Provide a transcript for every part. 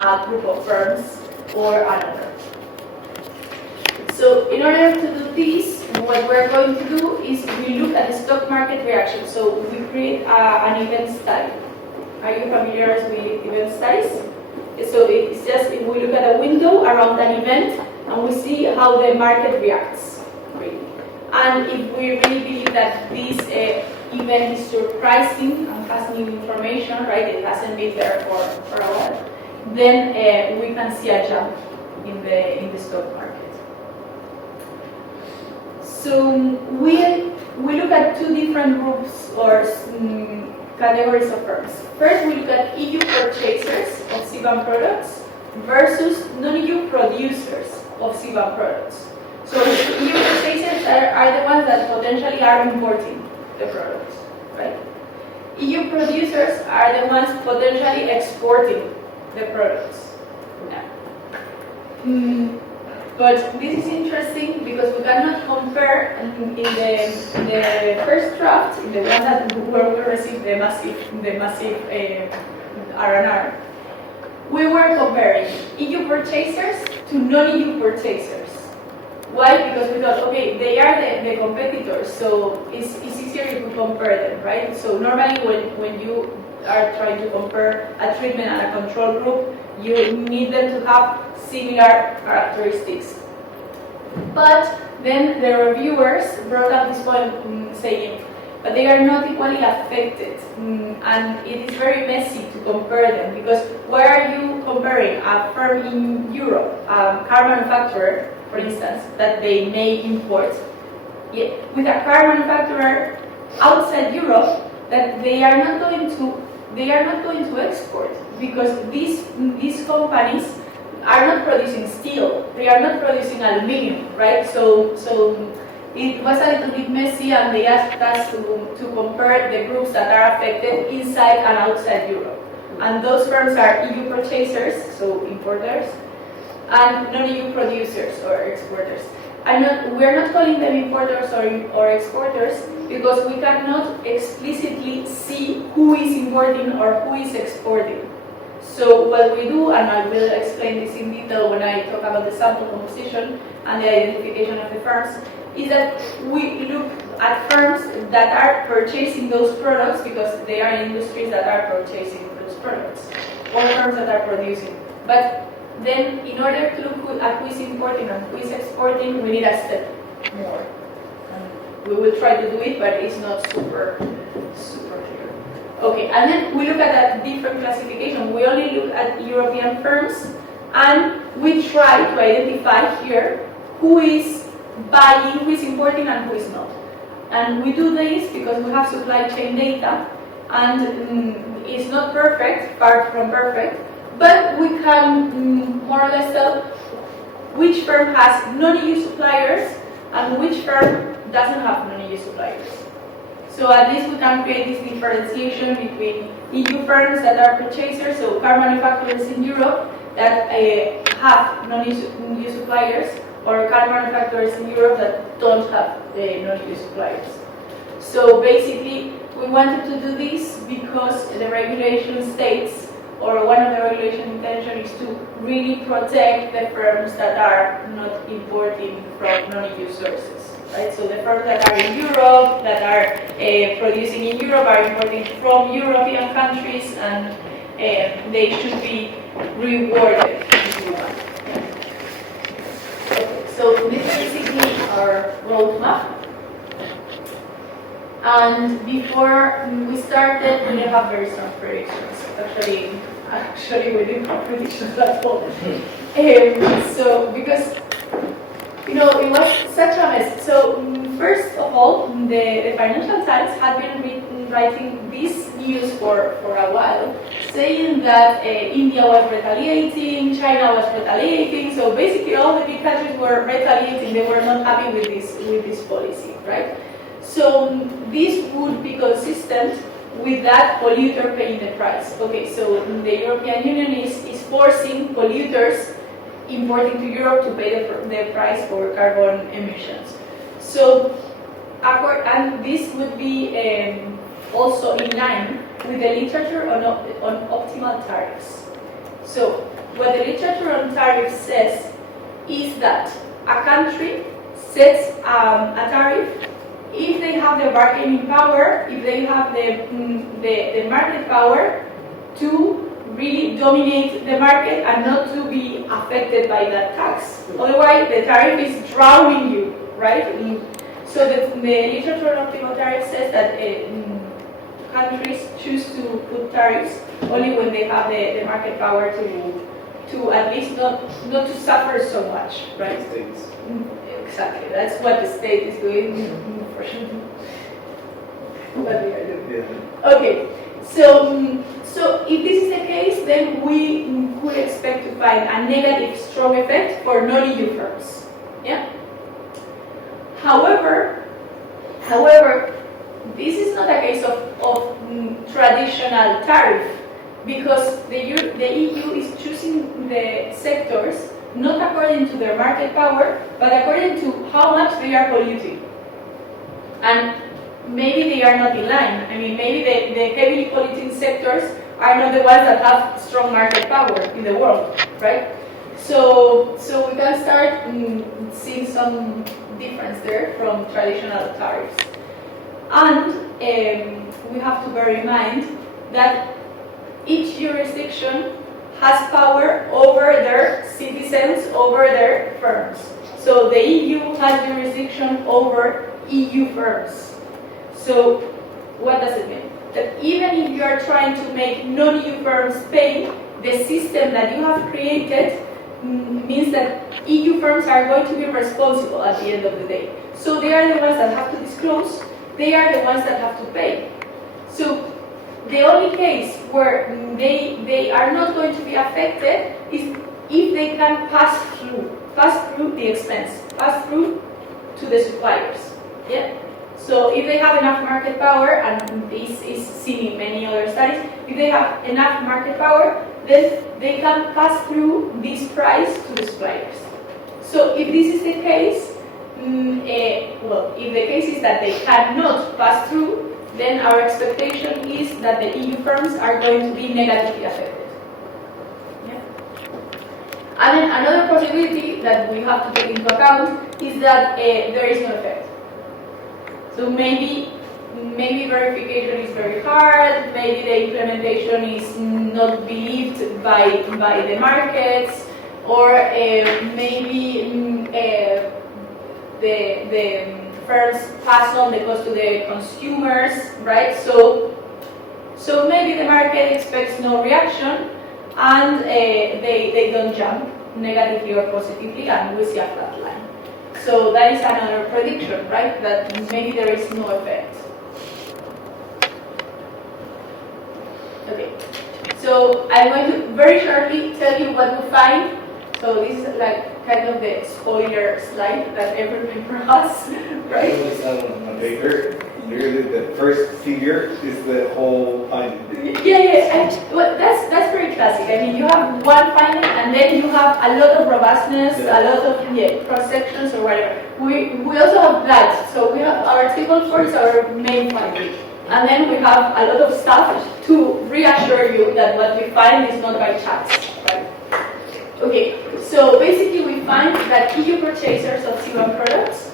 a group of firms or another. So in order to do this, what we're going to do is we look at the stock market reaction. So we create an event study. Are you familiar with event studies? So it's just if we look at a window around an event and we see how the market reacts. Really. And if we really believe that this event is surprising and has new information, right? It hasn't been there for a while. Then we can see a jump in the stock market. So we look at two different groups or categories of firms. First, we look at EU purchasers of CBAM products versus non-EU producers of CBAM products. So EU purchasers are the ones that potentially are importing the products, right? EU producers are the ones potentially exporting the products. Yeah. But this is interesting because we cannot compare in the first draft, in the one that where we received the massive R&R. We were comparing EU purchasers to non-EU purchasers. Why? Because we thought, okay, they are the competitors, so it's easier if we compare them, right? So normally when you are trying to compare a treatment and a control group, you need them to have similar characteristics. But then the reviewers brought up this point saying, but they are not equally affected, and it is very messy to compare them, because why are you comparing a firm in Europe, a car manufacturer, for instance, that they may import, with a car manufacturer outside Europe that they are not going to export, because these companies are not producing steel, they are not producing aluminium, right? So it was a little bit messy, and they asked us to compare the groups that are affected inside and outside Europe. And those firms are EU purchasers, so importers, and non-EU producers or exporters. We're not calling them importers or exporters because we cannot explicitly see who is importing or who is exporting. So what we do, and I will explain this in detail when I talk about the sample composition and the identification of the firms, is that we look at firms that are purchasing those products because they are industries that are purchasing those products, or firms that are producing. But then in order to look at who is importing and who is exporting, we need a step more. And we will try to do it, but it's not super clear. Okay, and then we look at a different classification. We only look at European firms, and we try to identify here who is buying, who is importing, and who is not. And we do this because we have supply chain data, and it's not perfect, far from perfect, but we can more or less tell which firm has non-EU suppliers and which firm doesn't have non-EU suppliers. So at least we can create this differentiation between EU firms that are purchasers, so car manufacturers in Europe that have non-EU suppliers, or car manufacturers in Europe that don't have non-EU suppliers. So basically, we wanted to do this because the regulation states, or one of the regulation intentions is to really protect the firms that are not importing from non-EU sources. Right? So the firms that are in Europe, that are producing in Europe, are importing from European countries, and they should be rewarded, if you want. Okay, so this is basically our roadmap. And before we started, we didn't have very strong predictions. Actually, we didn't have predictions at all. So because it was such a mess. So first of all, the Financial Times had been writing this news for a while, saying that India was retaliating, China was retaliating. So basically, all the big countries were retaliating. They were not happy with this policy, right? So this would be consistent with that polluter paying the price. Okay, so the European Union is forcing polluters importing to Europe to pay the price for carbon emissions. So, and this would be also in line with the literature on optimal tariffs. So what the literature on tariffs says is that a country sets a tariff if they have the bargaining power, if they have the market power to really dominate the market and not to be affected by that tax. Otherwise, the tariff is drowning you, right? So the literature on optimal tariff says that countries choose to put tariffs only when they have the market power to at least not to suffer so much, right? States. Exactly, that's what the state is doing, unfortunately. What we are doing. Yeah. Okay, so if this is the case, then we could expect to find a negative strong effect for non-EU firms. Yeah. However, this is not a case of traditional tariff, because the EU is choosing the sectors not according to their market power, but according to how much they are polluting. And maybe they are not in line. I mean, maybe the heavily polluting sectors are not the ones that have strong market power in the world, right? So we can start seeing some difference there from traditional tariffs. And we have to bear in mind that each jurisdiction has power over their citizens, over their firms. So the EU has jurisdiction over EU firms. So what does it mean? That even if you are trying to make non-EU firms pay, the system that you have created means that EU firms are going to be responsible at the end of the day. So they are the ones that have to disclose, they are the ones that have to pay. So the only case where they are not going to be affected is if they can pass through the expense, pass through to the suppliers. Yeah. So if they have enough market power, and this is seen in many other studies, if they have enough market power, then they can pass through this price to the suppliers. So if this is the case, well, if the case is that they cannot pass through, then our expectation is that the EU firms are going to be negatively affected. Yeah. And then another possibility that we have to take into account is that there is no effect. So maybe verification is very hard, maybe the implementation is not believed by the markets, or maybe the firms pass on the cost to the consumers, right? So maybe the market expects no reaction, and they don't jump negatively or positively, and we see a flat line. So that is another prediction, right? That maybe there is no effect. Okay. So I'm going to very shortly tell you what we find. So this is like kind of the spoiler slide that every paper has, right? On paper, literally the first figure is the whole finding. Yeah. Well, that's very classic. I mean, you have one finding, and then you have a lot of robustness, a lot of cross sections or whatever. We also have that. So we have our table 4 is our main finding, and then we have a lot of stuff to reassure you that what we find is not by chance, right? Okay, so basically we find that EU purchasers of CBAM products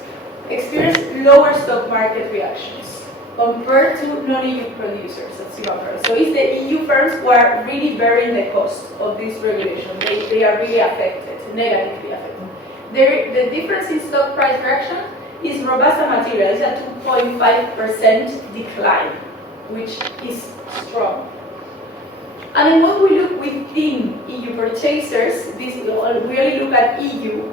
experience lower stock market reactions compared to non-EU producers of CBAM products. So it's the EU firms who are really bearing the cost of this regulation. They are really affected, negatively affected. The difference in stock price reaction is Robusta material. It's a 2.5% decline, which is strong. And then when we look within EU purchasers, we only look at EU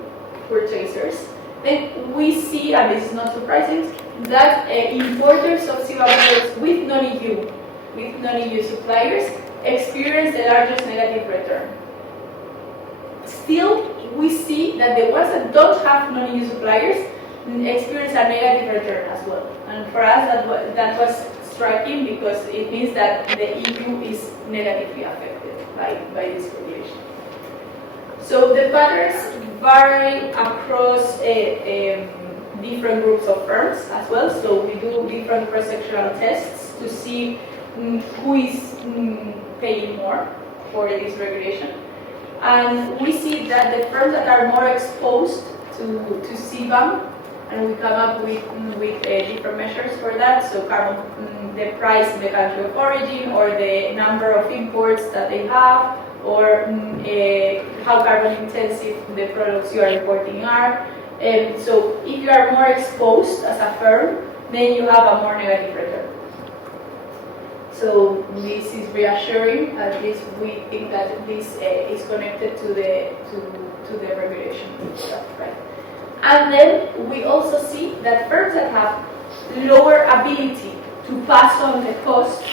purchasers, then we see, and this is not surprising, that importers of CBAM products with non-EU suppliers experience the largest negative return. Still, we see that the ones that don't have non-EU suppliers experience a negative return as well. And for us, that was striking, because it means that the EU is negatively affected by this regulation. So the patterns vary across different groups of firms as well. So we do different cross-sectional tests to see who is paying more for this regulation. And we see that the firms that are more exposed to CBAM, and we come up with different measures for that. So carbon, the price in the country of origin, or the number of imports that they have, or how carbon intensive the products you are importing are. So if you are more exposed as a firm, then you have a more negative return. So this is reassuring. At least we think that this is connected to the regulation stuff, right? And then we also see that firms that have lower ability to pass on the cost,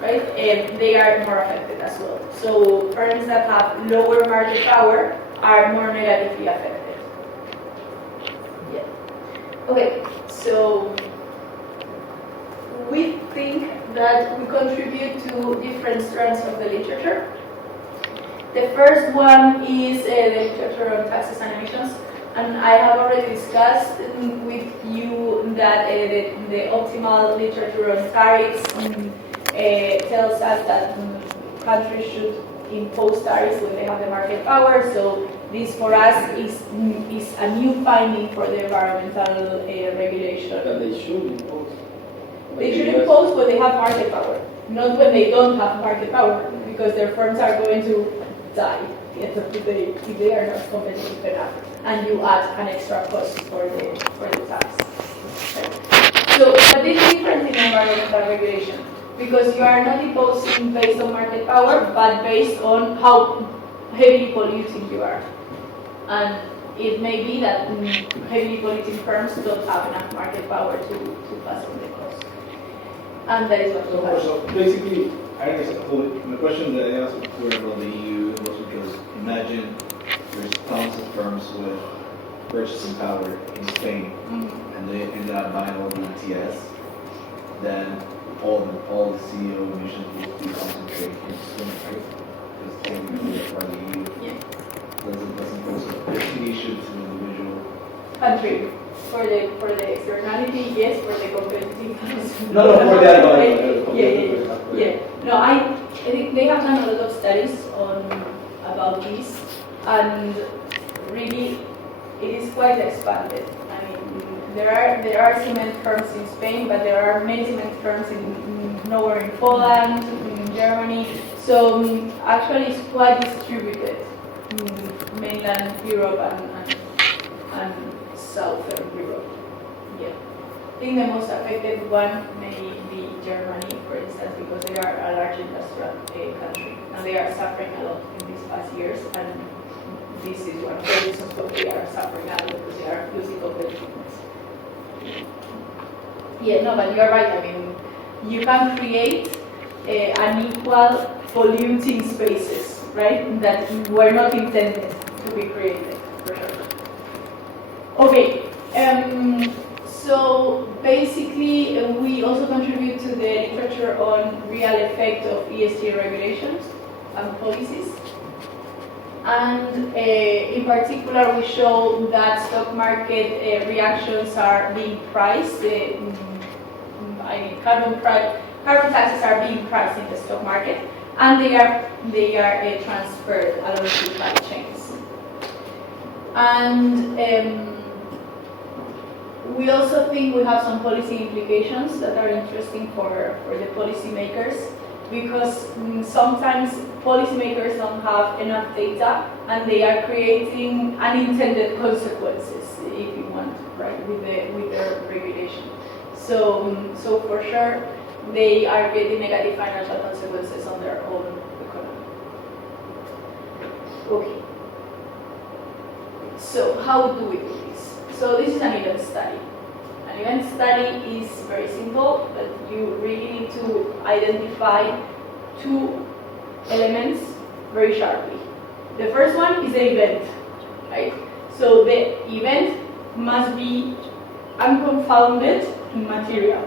right, they are more affected as well. So firms that have lower market power are more negatively affected. Yeah. Okay, so we think that we contribute to different strands of the literature. The first one is the literature on taxes and emissions. And I have already discussed with you that the optimal literature on tariffs tells us that countries should impose tariffs when they have the market power. So this for us is a new finding for the environmental regulation. But they should impose. They should impose when they have market power, not when they don't have market power, because their firms are going to die at the end of the day if they are not competitive enough, and you add an extra cost for the tax. Right? So, but this is different in environmental regulation, because you are not imposing based on market power, but based on how heavily polluting you are. And it may be that heavily polluting firms don't have enough market power to pass on the cost. And that is what we have. So basically, I guess the question that I asked before about the EU was because imagine there's tons of firms with purchasing power in Spain, and they end up buying all the ETS, then all the CEO emissions will be concentrated in Spain, right? Because technically that's why the EU doesn't pose an issue to the individual country. For the externality, yes. For the competitiveness, No, for that one. Yeah. No, I think they have done a lot of studies about this, and really, it is quite expanded. I mean, there are cement firms in Spain, but there are many cement firms nowhere in Poland, in Germany. So actually, it's quite distributed in mainland Europe and Southern Europe. Yeah. I think the most affected one may be Germany, for instance, because they are a large industrial country, and they are suffering a lot in these past years, and this is one of the reasons why they are suffering a lot, because they are losing competitiveness. Yeah, no, but you're right. I mean, you can create unequal polluting spaces, right, that were not intended to be created, for sure. Okay, so basically we also contribute to the literature on real effect of ESG regulations and policies. And in particular, we show that stock market reactions are being priced. Carbon taxes are being priced in the stock market, and they are transferred along supply chains. And we also think we have some policy implications that are interesting for the policymakers, because sometimes policymakers don't have enough data, and they are creating unintended consequences, if you want, right, with their regulation. So for sure, they are creating negative financial consequences on their own economy. Okay. So how do we do this? So this is an event study. An event study is very simple, but you really need to identify two elements very sharply. The first one is the event, right? So the event must be unconfounded material.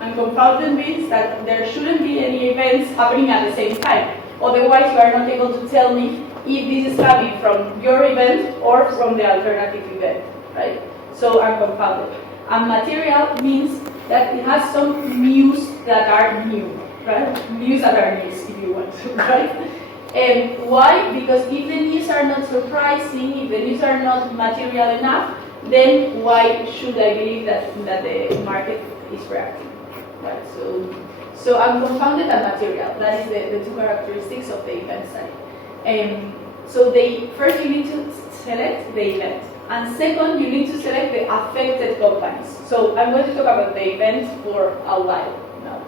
Unconfounded means that there shouldn't be any events happening at the same time. Otherwise, you are not able to tell me if this is coming from your event or from the alternative event, right? So unconfounded. And material means that it has some news that are new, right? News that are news, if you want, right? Why? Because if the news are not surprising, if the news are not material enough, then why should I believe that the market is reacting? Right. So unconfounded and material. That is the two characteristics of the event study. So first you need to select the event, and second you need to select the affected companies. So I'm going to talk about the event for a while now.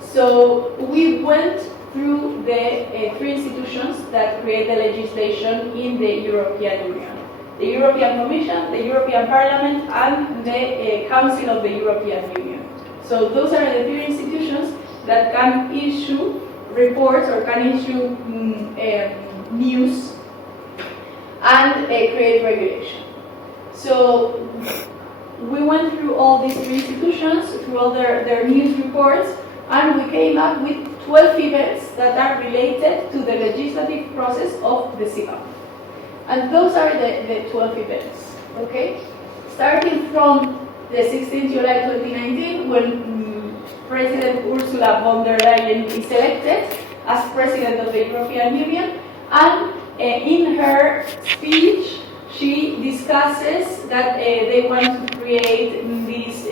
So we went through the three institutions that create the legislation in the European Union: the European Commission, the European Parliament, and the Council of the European Union. So those are the three institutions that can issue reports or can issue news and create regulation. So we went through all these three institutions, through all their news reports, and we came up with 12 events that are related to the legislative process of the CBAM. And those are the 12 events, okay? Starting from the 16th July 2019, when President Ursula von der Leyen is elected as President of the European Union, and in her speech, she discusses that they want to create this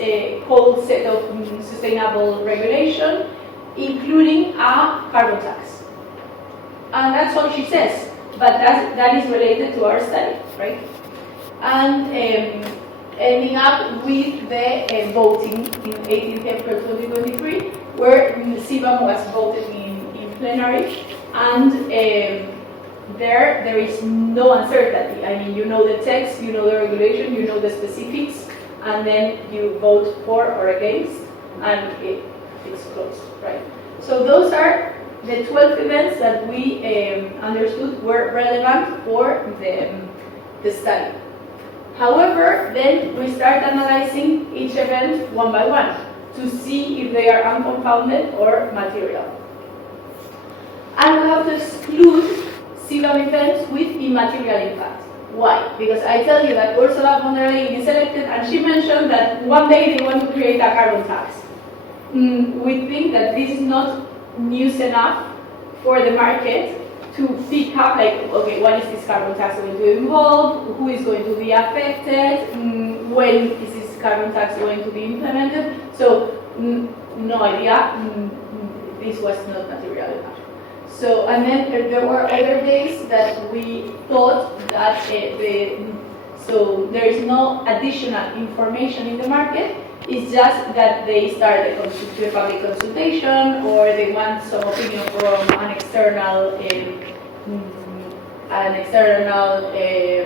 whole set of sustainable regulation, including a carbon tax. And that's all she says, but that is related to our study, right? And ending up with the voting in 18th April 2023, where CBAM was voted in plenary, and there is no uncertainty. I mean, you know the text, you know the regulation, you know the specifics, and then you vote for or against, and it's closed, right? So those are the 12 events that we understood were relevant for the study. However, then we start analyzing each event one by one to see if they are unconfounded or material. And we have to exclude CBAM events with immaterial impact. Why? Because I tell you that Ursula von der Leyen is elected, and she mentioned that one day they want to create a carbon tax. We think that this is not news enough for the market to pick up, like, okay, what is this carbon tax going to involve? Who is going to be affected? When is this carbon tax going to be implemented? So, no idea. This was not material enough. So, and then there were other days that we thought that so there is no additional information in the market. It's just that they start the public consultation, or they want some opinion from an external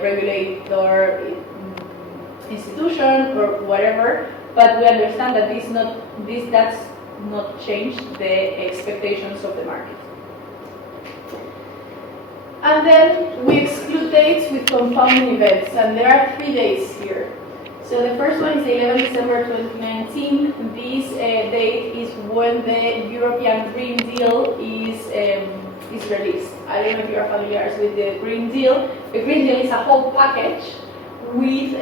regulator institution or whatever. But we understand that that's not changed the expectations of the market. And then we exclude dates with confounding events, and there are 3 days here. So the first one is 11 December 2019. This date is when the European Green Deal is released. I don't know if you are familiar with the Green Deal. The Green Deal is a whole package with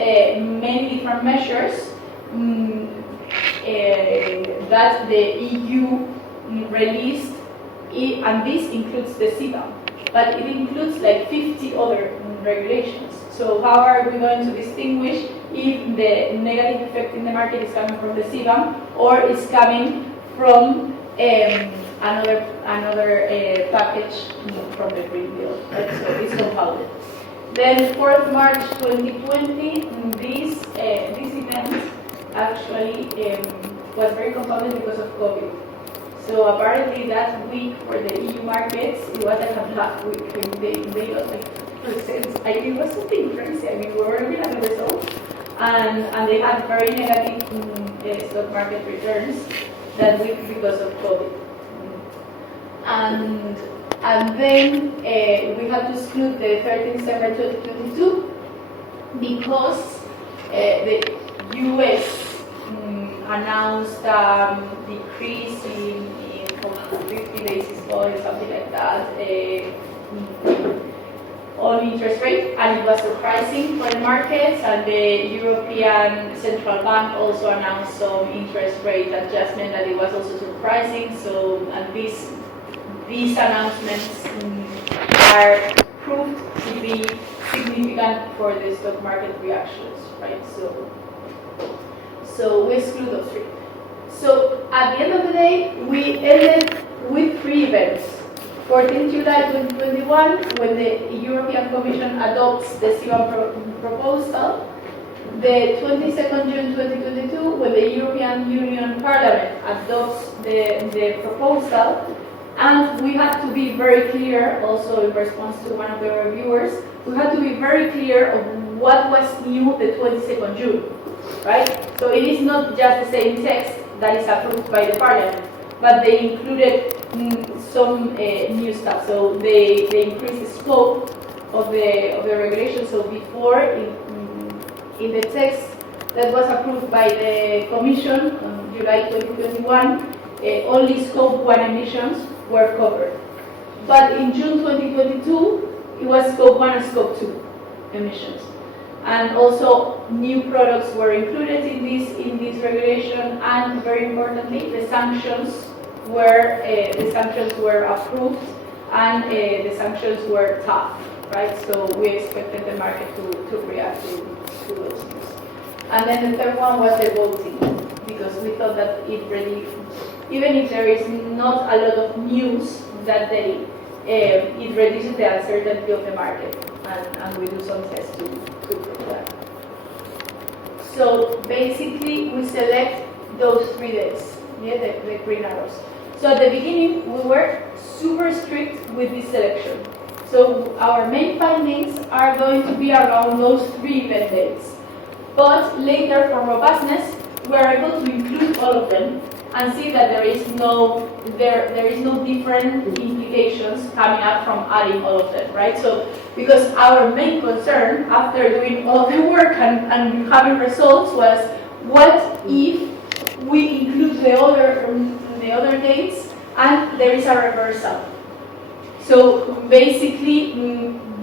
many different measures that the EU released, and this includes the CBAM. But it includes like 50 other regulations. So how are we going to distinguish if the negative effect in the market is coming from the CBAM or is coming from another package from the Green Deal? So it's confounded. Then 4th March 2020, this event actually was very confounded because of COVID. So apparently that week for the EU markets, it was like a black week. They got like percents. It was something crazy. I mean, we were looking at the results, and they had very negative stock market returns that week because of COVID. And then we had to exclude the 13th December 2022 because the US announced decrease in 50 basis points, something like that, on interest rate, and it was surprising for the markets. And the European Central Bank also announced some interest rate adjustment that it was also surprising. So, and these announcements are proved to be significant for the stock market reactions, right? So we exclude those three. So at the end of the day, we ended with three events. 14 July 2021, when the European Commission adopts the CBAM proposal. The 22nd June 2022, when the European Union Parliament adopts the proposal. And we had to be very clear, also in response to one of the reviewers, we had to be very clear of what was new the 22nd June, right? So it is not just the same text that is approved by the Parliament, but they included some new stuff. So they increased the scope of the regulation. So before, in the text that was approved by the Commission on July 2021, only Scope 1 emissions were covered. But in June 2022, it was Scope 1 and Scope 2 emissions. And also new products were included in this regulation, and very importantly, the sanctions were approved, and the sanctions were tough, right? So we expected the market to react to those things. And then the third one was the voting, because we thought that it really, even if there is not a lot of news that day, it reduces the uncertainty of the market, and we do some tests to prove that. So basically, we select those 3 days, the green arrows. So at the beginning, we were super strict with this selection. So our main findings are going to be around those 3 event dates. But later, for robustness, we are able to include all of them and see that there is no different implications coming up from adding all of them, right? So because our main concern after doing all the work and having results was, what if we include the other dates and there is a reversal? So basically,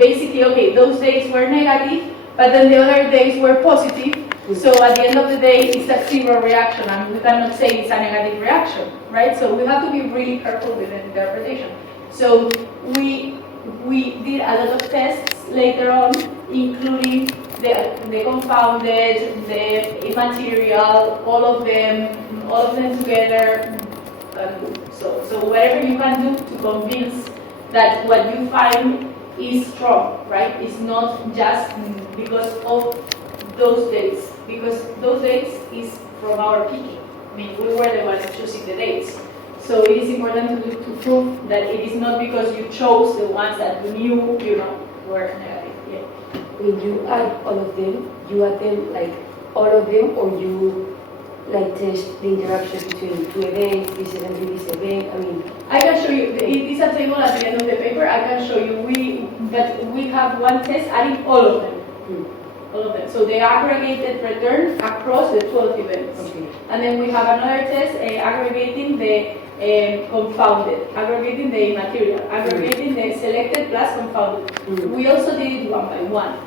okay, those days were negative, but then the other days were positive. So at the end of the day, it's a zero reaction, and we cannot say it's a negative reaction, right? So we have to be really careful with the interpretation. So we did a lot of tests later on, including the confounded, the immaterial, all of them together. So whatever you can do to convince that what you find is strong, right? It's not just because of those dates, because those dates is from our picking. I mean, we were the ones choosing the dates. So it is important to prove that it is not because you chose the ones that you knew, were negative. Yeah. When you add all of them, you add them like all of them, or you like test the interaction between 2 events, this event and this event? I mean, I can show you. It is a table at the end of the paper. I can show you. But we have one test adding all of them. All of them. So the aggregated return across the 12 events. Okay. And then we have another test aggregating the confounded, aggregating the immaterial, aggregating the selected plus confounded. We also did it one by one.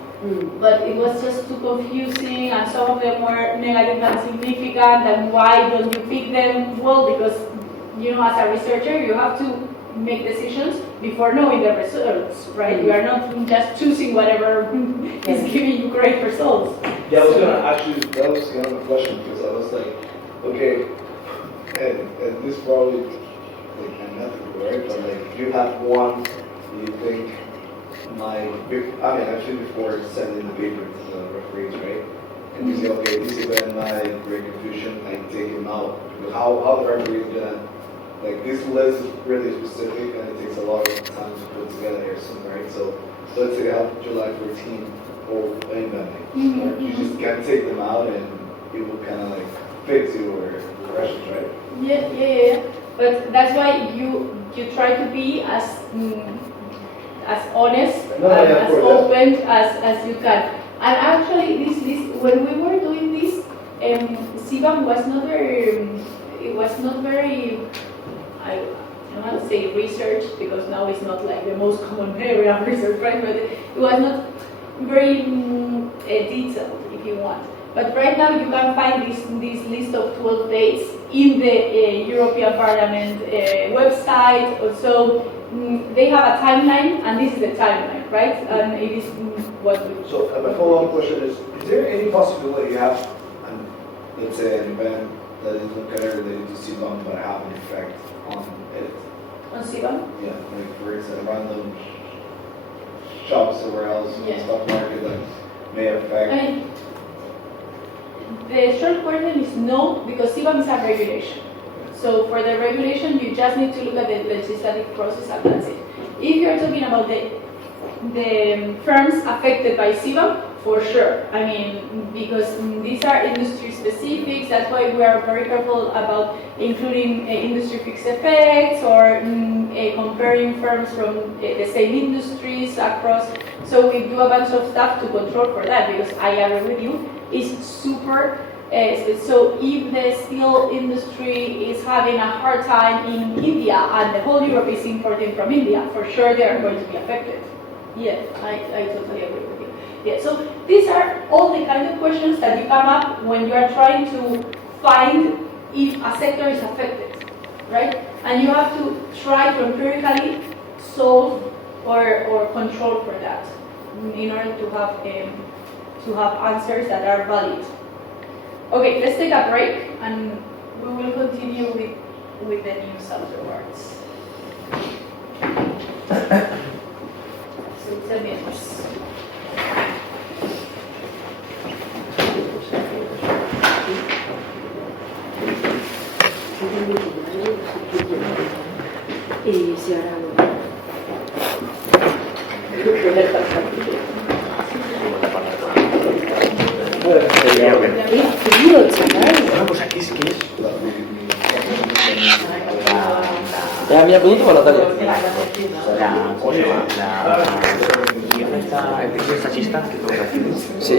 But it was just too confusing, and some of them were negative and significant, and why don't you pick them? Well, because, as a researcher, you have to make decisions before knowing the results, right? You are not just choosing whatever is giving you great results. Yeah, I was gonna actually, that was kind of a question, because I was like, okay, and this probably like unethical, right? But like, you have one, you think actually before sending the paper to the referees, right? And you say, okay, this event might create confusion, I take him out. How the referee is gonna, like, this list is really specific and it takes a lot of time to put together here soon, right? So let's say I have July 14 or event, you just can't take them out and it will kind of like fix your questions, right? Yeah. But that's why you try to be as honest as open as you can. And actually, this when we were doing this, CBAM was not very. I don't want to say research, because now it's not like the most common area of research, right? But it was not very detailed, if you want. But right now you can find this list of 12 dates in the European Parliament website. Also, they have a timeline, and this is the timeline, right? And it is what we. So my follow-up question is there any possibility you have, let's say, an event that is not kind of related to CBOM but have an effect on it? On CBOM? Yeah, like for instance, random shops somewhere else in the Yeah. stock market that may affect. I mean, the short version is no, because CBAM is a regulation. So for the regulation, you just need to look at the legislative process and that's it. If you're talking about the firms affected by CBAM, for sure. I mean, because these are industry specifics, that's why we are very careful about including industry fixed effects or comparing firms from the same industries across. So we do a bunch of stuff to control for that, because I agree with you, it's super. So if the steel industry is having a hard time in India and the whole Europe is importing from India, for sure they are going to be affected. Yeah, I totally agree with you. Yeah, so these are all the kind of questions that you come up when you are trying to find if a sector is affected, right? And you have to try to empirically solve or control for that in order to have answers that are valid. Okay, let's take a break and we will continue with the news afterwards. So 10 minutes. Y si ahora frío, chaval. Bueno, pues aquí sí que es. ¿La mía pregunta o Natalia? La cosa, esta empresa fascista que toca aquí. Sí.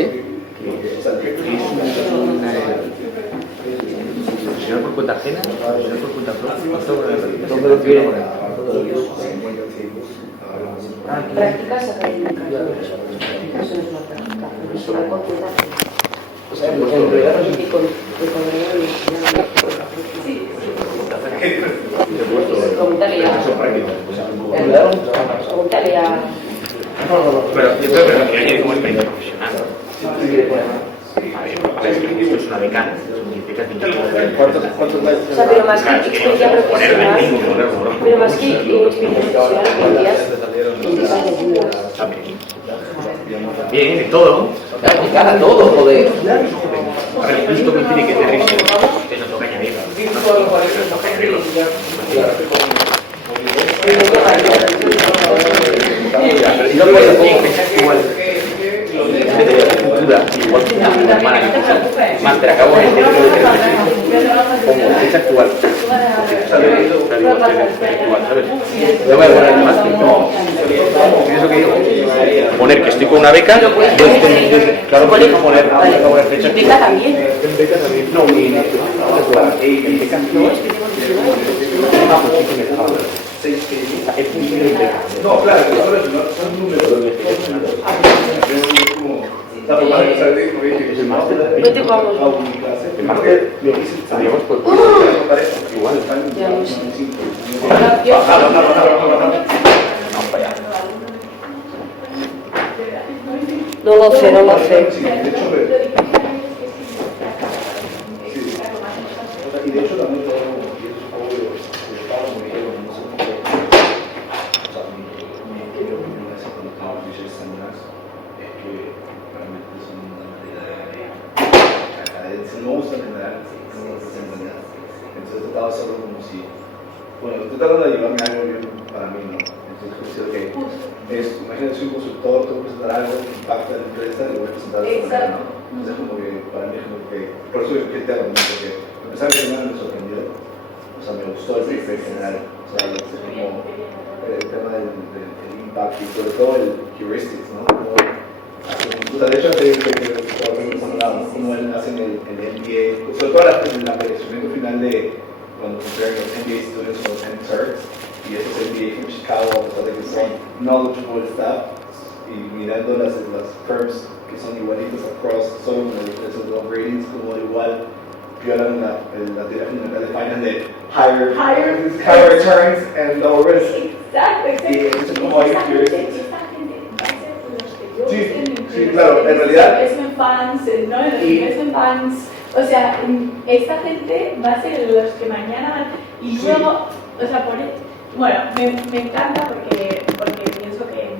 Si no por cuenta ajena, si no por cuenta propia, ¿dónde lo quiere poner? Prácticas académicas. Eso es una práctica. Es una concentración. Pregúntale a... Pero yo creo que lo que añade como experiencia profesional. A ver, esto es una beca, significa que... O sea, pero más que experiencia profesional, pero más que experiencia profesional, Bien, de todo. Aplicada a todo, joder. A ver, justo me tiene que tener eso. Que no toca añadir. No toca añadirlo. Y no puede cultura, igual que una hermana que puso máster acabo en este como fecha actual. No voy a poner el máster. ¿Tienes lo que digo? Poner que estoy con una beca, claro, puedo poner fecha actual. beca también. No, en beca no. No, claro, son números. Es el máster. No te vamos. El máster, digamos, pues igual. Ya lo sé. No lo sé, no lo sé. Y de hecho también todo, y eso es obvio, estamos muy bien, no sé por qué. O sea, mi opinión es que cuando estamos en semanas es que realmente son una materia de no uso en general, entonces trataba de hacerlo como si, bueno, estoy tratando de llevarme algo bien para mí, ¿no? Entonces decir, ok, imagínate, soy un consultor, tengo que presentar algo que impacta en la empresa y lo voy a presentar de esta manera, ¿no? Entonces como que para mí es como que, por eso yo quería terminar, porque a pesar de que no me sorprendió, o sea, me gustó el proyecto en general, o sea, es como el tema del impacto y sobre todo el heuristics, ¿no? Como, o sea, de hecho, como él hace en el MBA, sobre todo el apercibimiento final de cuando comparan los MBA students con los MCERTs, y esos MBA from Chicago, a pesar de que son knowledgeable staff, y mirando las firms que son igualitas across, son esos dos ratings como igual violan la teoría fundamental de finance de higher returns and lower risk. Exacto. Y es como hay esta que gente ver. va a ser los que yo Sí, busquen sí, claro, en realidad- investment funds, ¿no? En los Y- investment funds. O sea, esta gente va a ser los que mañana van. Y Sí. luego, o sea, bueno, me encanta porque pienso que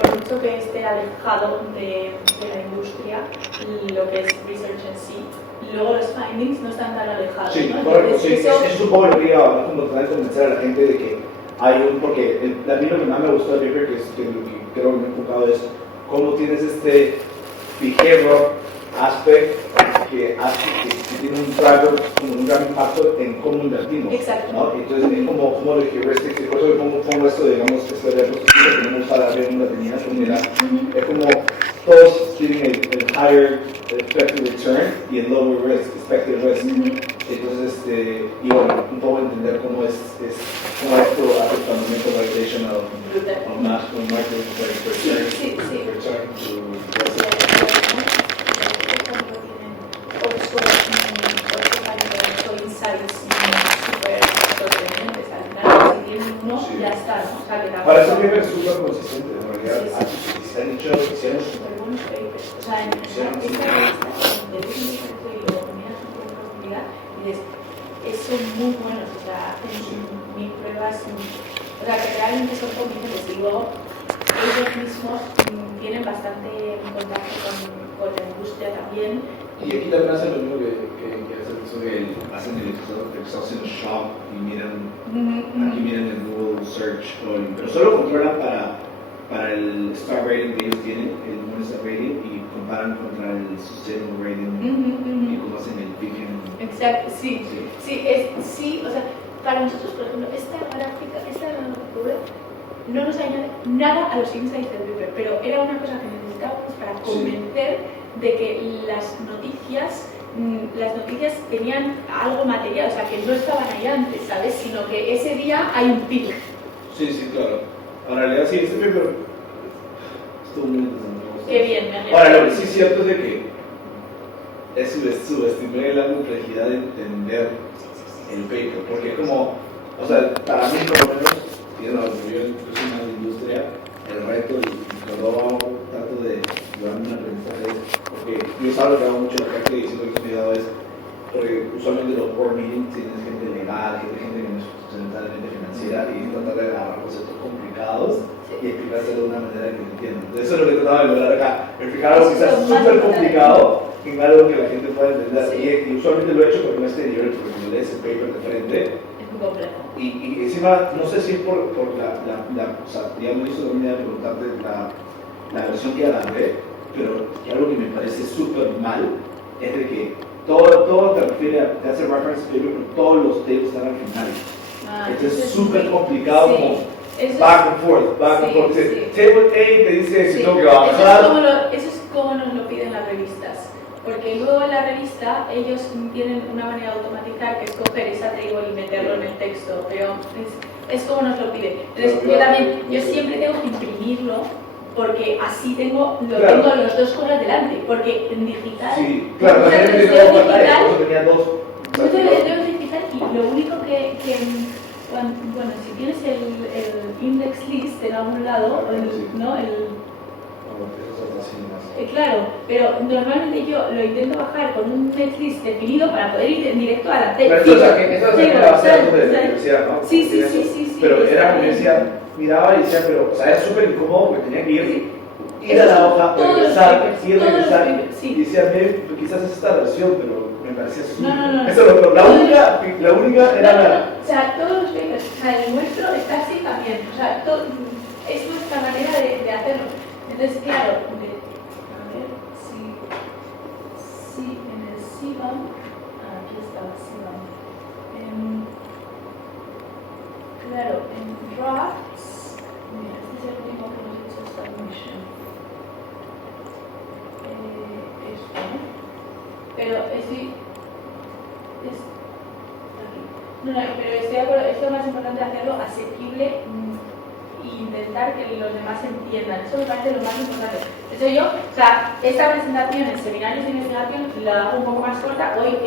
por mucho que esté alejado de la industria, lo que es research en sí, luego los findings no están tan alejados. Sí, ¿no? correcto, Entonces, sí. Eso es un poco lo que iba a como tratar de convencer a la gente de que hay porque a mí lo que más me gustó de Paper, que es que lo que creo que me he enfocado es cómo tienes este behavioral aspect que tiene un como un gran impacto en cómo invertimos. Exacto. ¿no? Entonces es como lo heuristics, y por eso pongo esto, digamos, esto de retrospectiva que no me gusta la ver una tenía, es como todos tienen el higher expected return y el lower risk, expected risk. Entonces, y bueno, un poco entender cómo esto hace el fundamental validation of market return, Sí. return to Insights ya está, ¿no? O sea, que Para eso Paper es súper consistente, en realidad. Se han hecho, hicieron súper buenos papers. O sea, en esta revista, de business y lo miras un poco en profundidad y dices, son muy buenos, o sea, hacen mil pruebas, o sea, que realmente son convincentes y luego ellos mismos tienen bastante contacto con la industria también. Y aquí también hacen lo mismo que hacen el Exhaustion Shop y miran, aquí miran el Google Search, pero solo controlan para el Star Rating que ellos tienen, el Morningstar Rating, y comparan contra el Sustainable Rating y cómo hacen el picking. Exacto, sí. Sí, o sea, para nosotros, por ejemplo, esta gráfica no nos añade nada a los insights del paper, pero era una cosa que necesitábamos para convencer de que las noticias tenían algo material, o sea, que no estaban ahí antes, ¿sabes? Sino que ese día hay un pico. Sí, claro. Ahora, en realidad, sí, este paper estuvo muy interesante. Qué bien, me alegro. Ahora, lo que sí es cierto es de que subestimé la complejidad de entender el paper, porque es como, o sea, para mí, por lo menos, yo soy más de industria, el reto y todo trato de llevarme un aprendizaje, porque yo es algo que hago mucho en la práctica y siempre que he estudiado es, porque usualmente los board meetings tienes gente legal, gente que no es fundamentalmente financiera y tratar de agarrar conceptos complicados y explicárselo de una manera que entiendan. Eso es lo que trataba de lograr acá, explicar algo que sea súper complicado en algo que la gente pueda entender. Y usualmente lo he hecho porque no es nivel, porque cuando lees el paper de frente, Es muy complejo. y encima, no sé si es por o sea, ya me hizo la idea de preguntarte la versión que agarré, pero algo que me parece súper mal es de que todo te refiere a, te hace reference paper, pero todos los tables están al final. Esto es súper complicado, sí, como eso back and forth, back and sí, forth. sí. Table A te dice si sí. tengo que bajar. Eso es como nos lo piden las revistas. Porque luego en la revista ellos tienen una manera de automatizar que es coger esa table y meterlo en el texto, pero es como nos lo piden. Entonces yo siempre tengo que imprimirlo porque así tengo los dos cosas delante, porque en digital... Sí, claro, muchas también veces tengo leo pantalla, digital, por eso tenía dos. muchas veces leo digital y lo único bueno, si tienes el index list en algún lado, ¿no? Claro, pero normalmente yo lo intento bajar con un netlist definido para poder ir en directo a la Pero esto es la base de la universidad, ¿no? Sí, sí. Pero era como decía, miraba y decía, pero, o sea, era súper incómodo porque tenía que ir a la hoja, regresar, y decía, quizás es esta versión, pero me parecía súper. No. Eso la única era la. O sea, todos los papers, o sea, el nuestro está así también, o sea, es nuestra manera de hacerlo. Entonces, claro, a ver si en el CBAM, aquí está el CBAM. Claro, en drafts, mira, este es el último que hemos hecho submission. Esto, ¿no? Pero aquí. No, pero estoy de acuerdo, es lo más importante hacerlo asequible e intentar que los demás entiendan. Eso me parece lo más importante. De hecho, yo, o sea, esta presentación en seminarios de investigación la hago un poco más corta. Hoy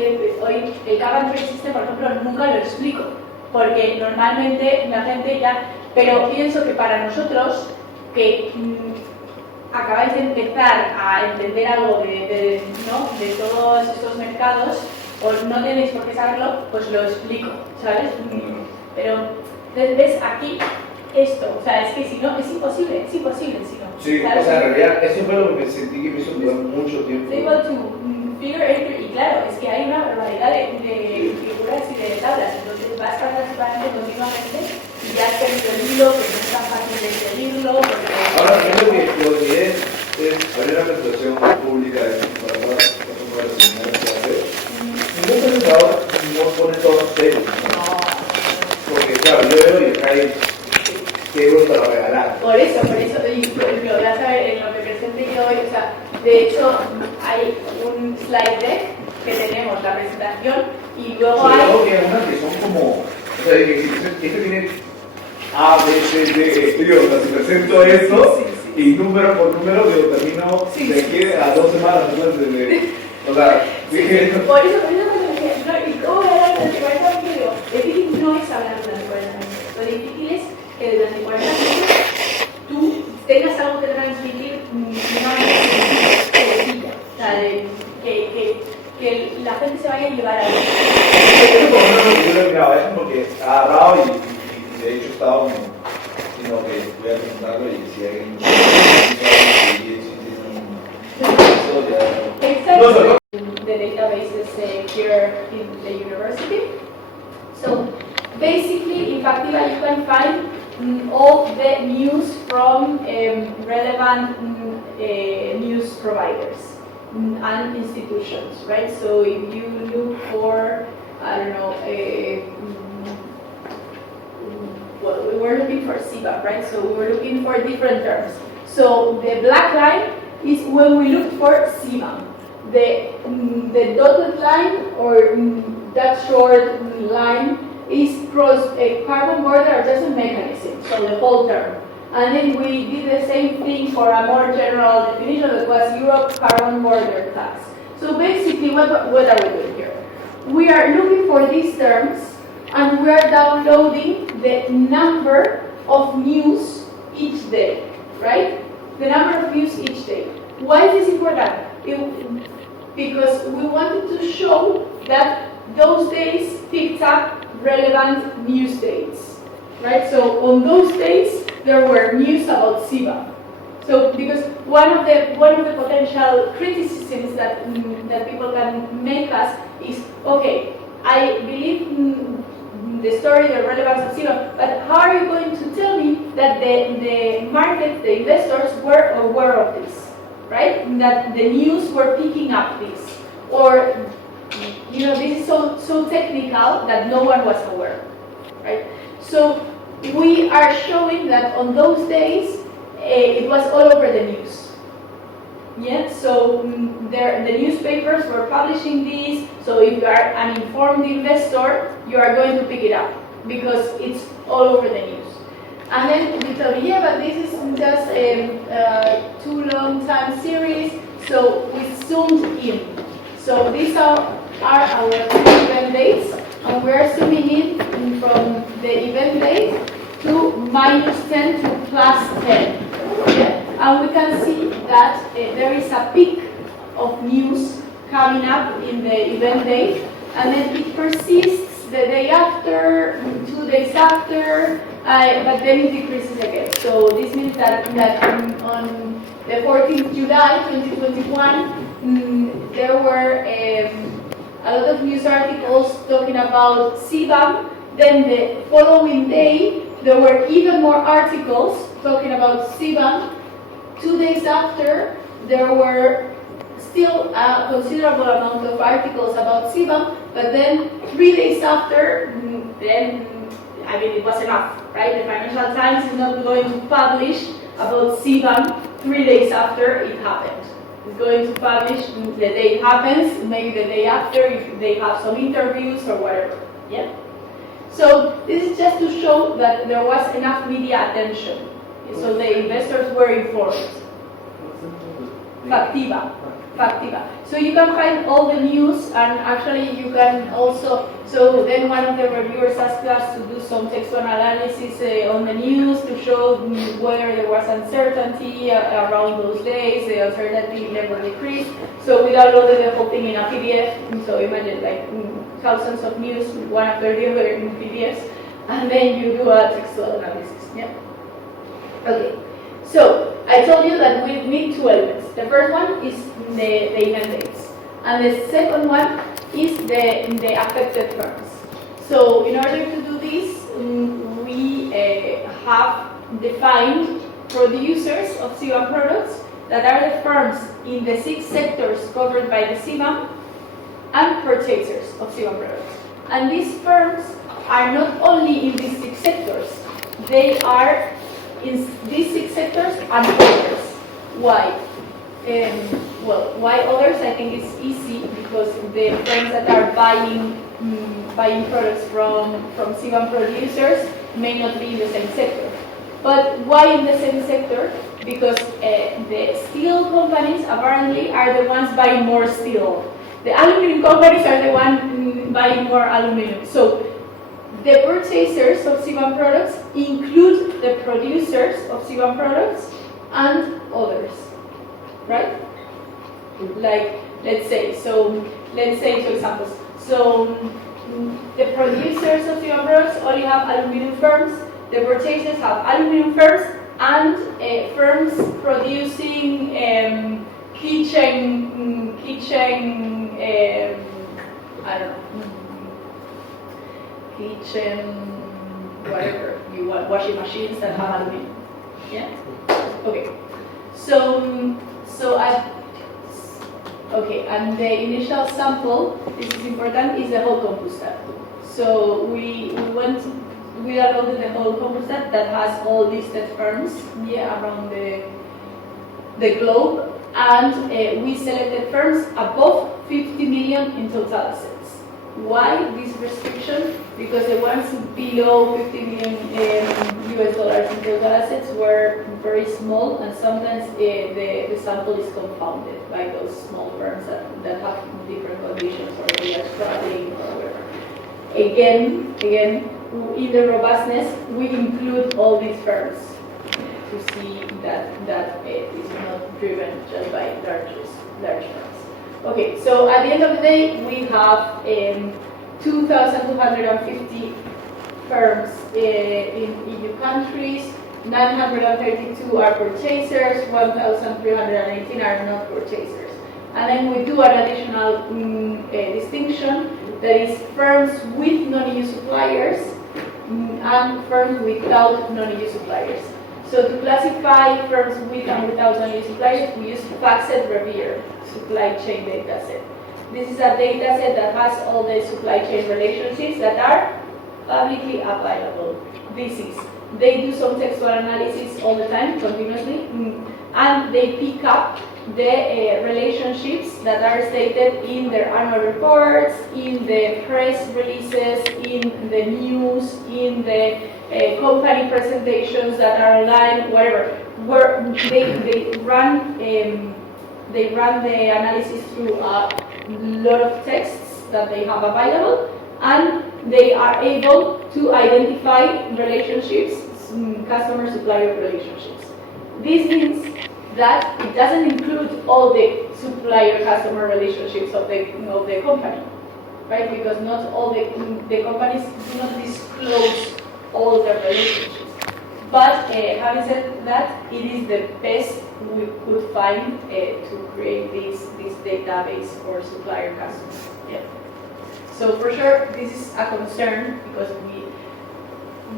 el Carbon Trade System, por ejemplo, nunca lo explico. porque normalmente la gente ya, pero pienso que para nosotros, que acabáis de empezar a entender algo ¿no? de todos estos mercados, o no tenéis por qué saberlo, pues lo explico, ¿sabes? Pero ves aquí esto, o sea, es que si no, es imposible si no. Sí, ¿sabes? o sea, en realidad eso fue lo que me sentí que me hizo durar mucho tiempo. Able to figure it, y claro, es que hay una barbaridad de figuras y de tablas, entonces vas participando continuamente y ya has perdido el hilo, que no es tan fácil de seguirlo, porque... Ahora, creo que lo que es abrir una presentación pública para todas las personas que hacer. Ningún presentador no pone todos los temas, ¿no? Porque claro, yo veo y acá hay euros para regalar. Por eso, y lo voy a saber en lo que presente yo hoy, o sea, de hecho hay un slide deck que tenemos, la presentación, y luego Sobre hay... todo que hay unas que son como, o sea, que si este tiene A, B, C, D, digo, o sea, si presento esto, y número por número, digo, termino de aquí a 2 semanas después de o sea, dije... Por eso cuando dije, no, y cómo voy a hablar durante 40 minutos, digo, lo difícil no es hablar durante 40 minutos, lo difícil es que durante 40 minutos tú tengas algo que transmitir sencillo, o sea, que la gente se vaya a llevar a eso. Yo lo miraba eso porque ha agarrado y de hecho estaba como, sino que voy a preguntarlo y si alguien the databases here in the university. So basically, in Factiva you can find all the news from relevant news providers and institutions, right? So if you look for, I don't know, well, we were looking for CBAP, right? So we were looking for different terms. So the black line is when we look for CBAM. The dotted line or that short line is carbon border adjustment mechanism, so the whole term. And then we did the same thing for a more general definition that was Europe carbon border tax. So basically, what are we doing here? We are looking for these terms and we are downloading the number of news each day, right? The number of news each day. Why is this important? Because we wanted to show that those days picked up relevant news dates, right? So on those days there were news about CBAM. So because one of the potential criticisms that people can make us is, okay, I believe the story, the relevance of CBAM, but how are you going to tell me that the market, the investors were aware of this, right? That the news were picking up this, or this is so technical that no one was aware, right? So we are showing that on those days it was all over the news. Yeah, so the newspapers were publishing these, so if you are an informed investor, you are going to pick it up because it's all over the news. And then you tell me, yeah, but this is just a too long time series, so we zoomed in. So these are our event dates, and we're zooming in from the event date to -10 to +10. Yeah? And we can see that there is a peak of news coming up in the event date, and then it persists the day after, 2 days after, but then it decreases again. So this means that on the 14th July 2021, there were a lot of news articles talking about CBAM. Then the following day, there were even more articles talking about CBAM. 2 days after, there were still a considerable amount of articles about CBAM, but then 3 days after, it was enough, right? The Financial Times is not going to publish about CBAM 3 days after it happened. It's going to publish the day it happens, maybe the day after, if they have some interviews or whatever, yeah? So this is just to show that there was enough media attention. So the investors were informed. The Factiva. So you can find all the news, and actually you can also, so then one of the reviewers asked us to do some textual analysis on the news to show whether there was uncertainty around those days, the uncertainty level decreased. So we downloaded the whole thing in a PDF, so imagine like thousands of news, one after the other in PDFs, and then you do a textual analysis. Yeah. Okay. So I told you that we need two elements. The first one is the event dates, and the second one is the affected firms. So in order to do this, we have defined producers of CBAM products that are the firms in the 6 sectors covered by the CBAM and purchasers of CBAM products. And these firms are not only in these 6 sectors, they are in these 6 sectors and others. Why? Well, why others? I think it's easy because the firms that are buying products from CBAM producers may not be in the same sector. But why in the same sector? Because the steel companies apparently are the ones buying more steel. The aluminum companies are the ones buying more aluminum. So the purchasers of CBAM products include the producers of CBAM products and others, right? Like, let's say, two examples. So the producers of CBAM products only have aluminum firms, the purchasers have aluminum firms, and firms producing kitchen, I don't know, kitchen, whatever you want, washing machines that have aluminum. Yeah? Okay. Okay, and the initial sample, this is important, is the whole Compustat. So we downloaded the whole Compustat that has all listed firms around the globe, and we selected firms above 50 million in total assets. Why this restriction? Because the ones below 50 million US dollars in total assets were very small, and sometimes the sample is confounded by those small firms that have different conditions, or they are struggling or whatever. Again, in the robustness, we include all these firms to see that is not driven just by large firms. Okay, so at the end of the day, we have 2,250 firms in EU countries, 932 are purchasers, 1,318 are not purchasers. And then we do an additional distinction, that is firms with non-EU suppliers and firms without non-EU suppliers. So to classify firms with and without non-EU suppliers, we use FactSet Revere supply chain dataset. This is a dataset that has all the supply chain relationships that are publicly available. They do some textual analysis all the time, continuously, and they pick up the relationships that are stated in their annual reports, in the press releases, in the news, in the company presentations that are online, whatever. Where they run the analysis through a lot of texts that they have available, and they are able to identify relationships, customer-supplier relationships. This means that it doesn't include all the supplier-customer relationships of the company, right? Because not all the companies do not disclose all their relationships. But having said that, it is the best we could find to create this database for supplier customers. Yeah. So for sure, this is a concern because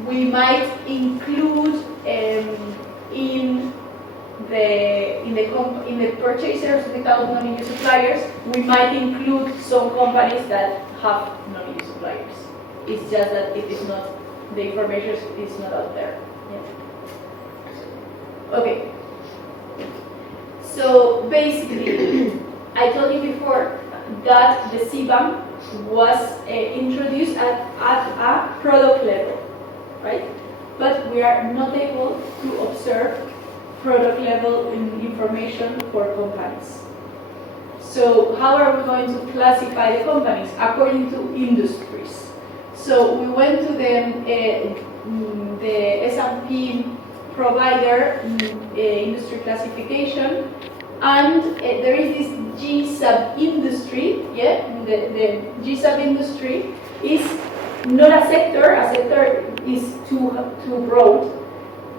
we might include in the purchasers without non-EU suppliers, we might include some companies that have non-EU suppliers. It's just that it is not, the information is not out there. Yeah. Okay. So basically, I told you before that the CBAM was introduced at a product level, right? But we are not able to observe product level information for companies. So how are we going to classify the companies? According to industries. So we went to the S&P provider industry classification, and there is this G sub-industry. Yeah, the G sub-industry is not a sector. A sector is too broad,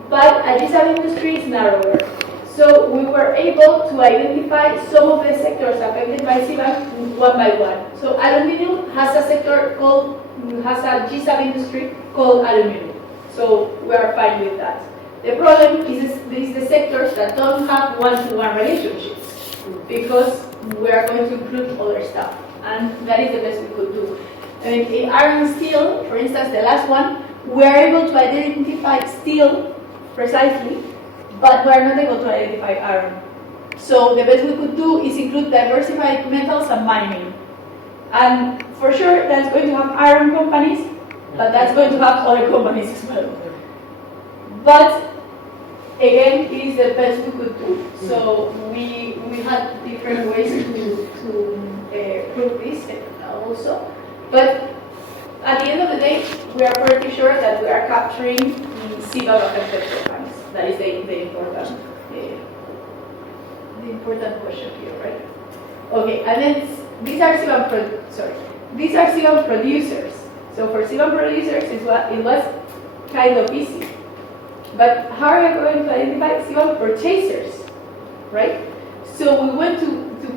but a G sub-industry is narrower. So we were able to identify some of the sectors affected by CBAM one by one. So aluminum has a G sub-industry called aluminum. So we are fine with that. The problem is the sectors that don't have one-to-one relationships, because we are going to include other stuff, and that is the best we could do. I mean, in iron and steel, for instance, the last one, we are able to identify steel precisely, but we are not able to identify iron. So the best we could do is include diversified metals and mining. And for sure, that's going to have iron companies, but that's going to have other companies as well. But again, it is the best we could do. So we had different ways to prove this also. But at the end of the day, we are pretty sure that we are capturing CBAM affected companies. That is the important question here, right? Okay, and then these are CBAM producers. So for CBAM producers, it was kind of easy. But how are we going to identify CBAM purchasers, right? So we went to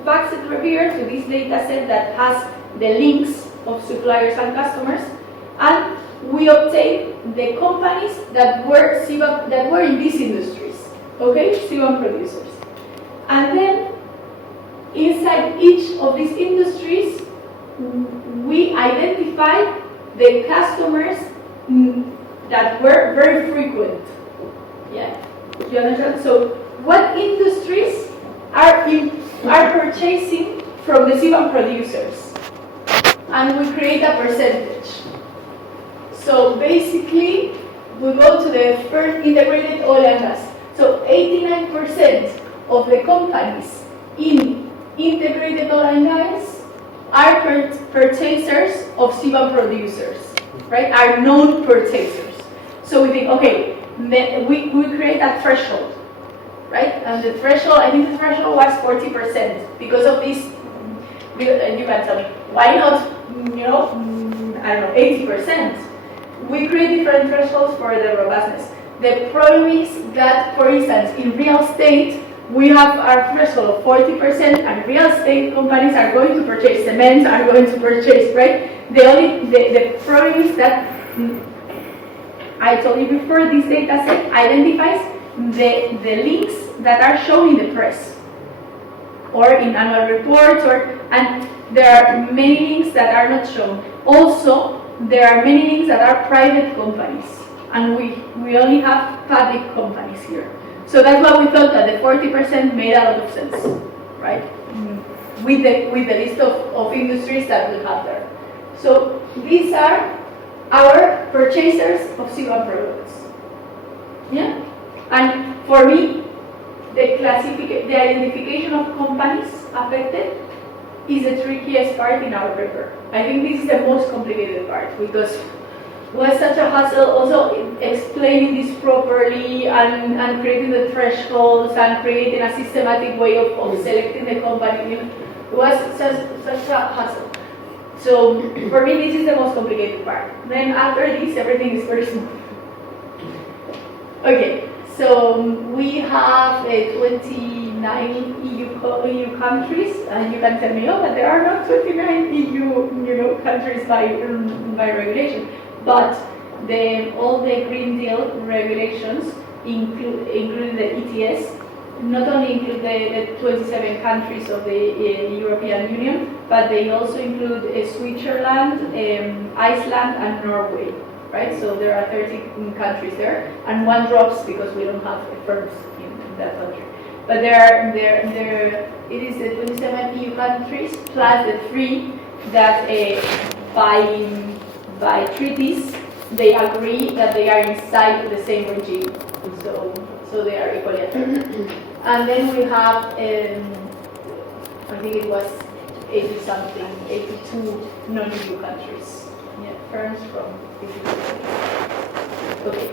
FactSet Revere, to this data set that has the links of suppliers and customers, and we obtained the companies that were CBAM, that were in these industries, okay, CBAM producers. And then inside each of these industries, we identified the customers that were very frequent. Yeah, you understand? So, what industries are purchasing from the CBAM producers? And we create a percentage. So basically, we go to the first integrated oil and gas. So 89% of the companies in integrated oil and gas are purchasers of CBAM producers, right? Are known purchasers. So we think, okay, we create a threshold, right? And the threshold, I think the threshold was 40% because of this. And you can tell me, why not, I don't know, 80%? We create different thresholds for the robustness. The problem is that, for instance, in real estate, we have our threshold of 40%, and real estate companies are going to purchase cement, are going to purchase, right? The problem is that, I told you before, this data set identifies the links that are shown in the press or in annual reports, and there are many links that are not shown. Also, there are many links that are private companies, and we only have public companies here. So that's why we thought that the 40% made a lot of sense, right? With the list of industries that we have there. So these are our purchasers of CBAM products. Yeah? And for me, the identification of companies affected is the trickiest part in our paper. I think this is the most complicated part because it was such a hassle also explaining this properly and creating the thresholds and creating a systematic way of selecting the company. It was such a hassle. So for me, this is the most complicated part. Then after this, everything is very smooth. Okay, so we have 29 EU countries, and you can tell me, oh, but there are not 29 EU countries by regulation. But all the Green Deal regulations, including the ETS, not only include the 27 countries of the European Union, but they also include Switzerland, Iceland, and Norway, right? So there are 30 countries there, and one drops because we don't have firms in that country. But it is the 27 EU countries plus the 3 that by treaties they agree that they are inside the same regime. So so they are equally affected. And then we have, I think it was 80 something, 82 non-EU countries. Yeah, firms from 52 countries. Okay,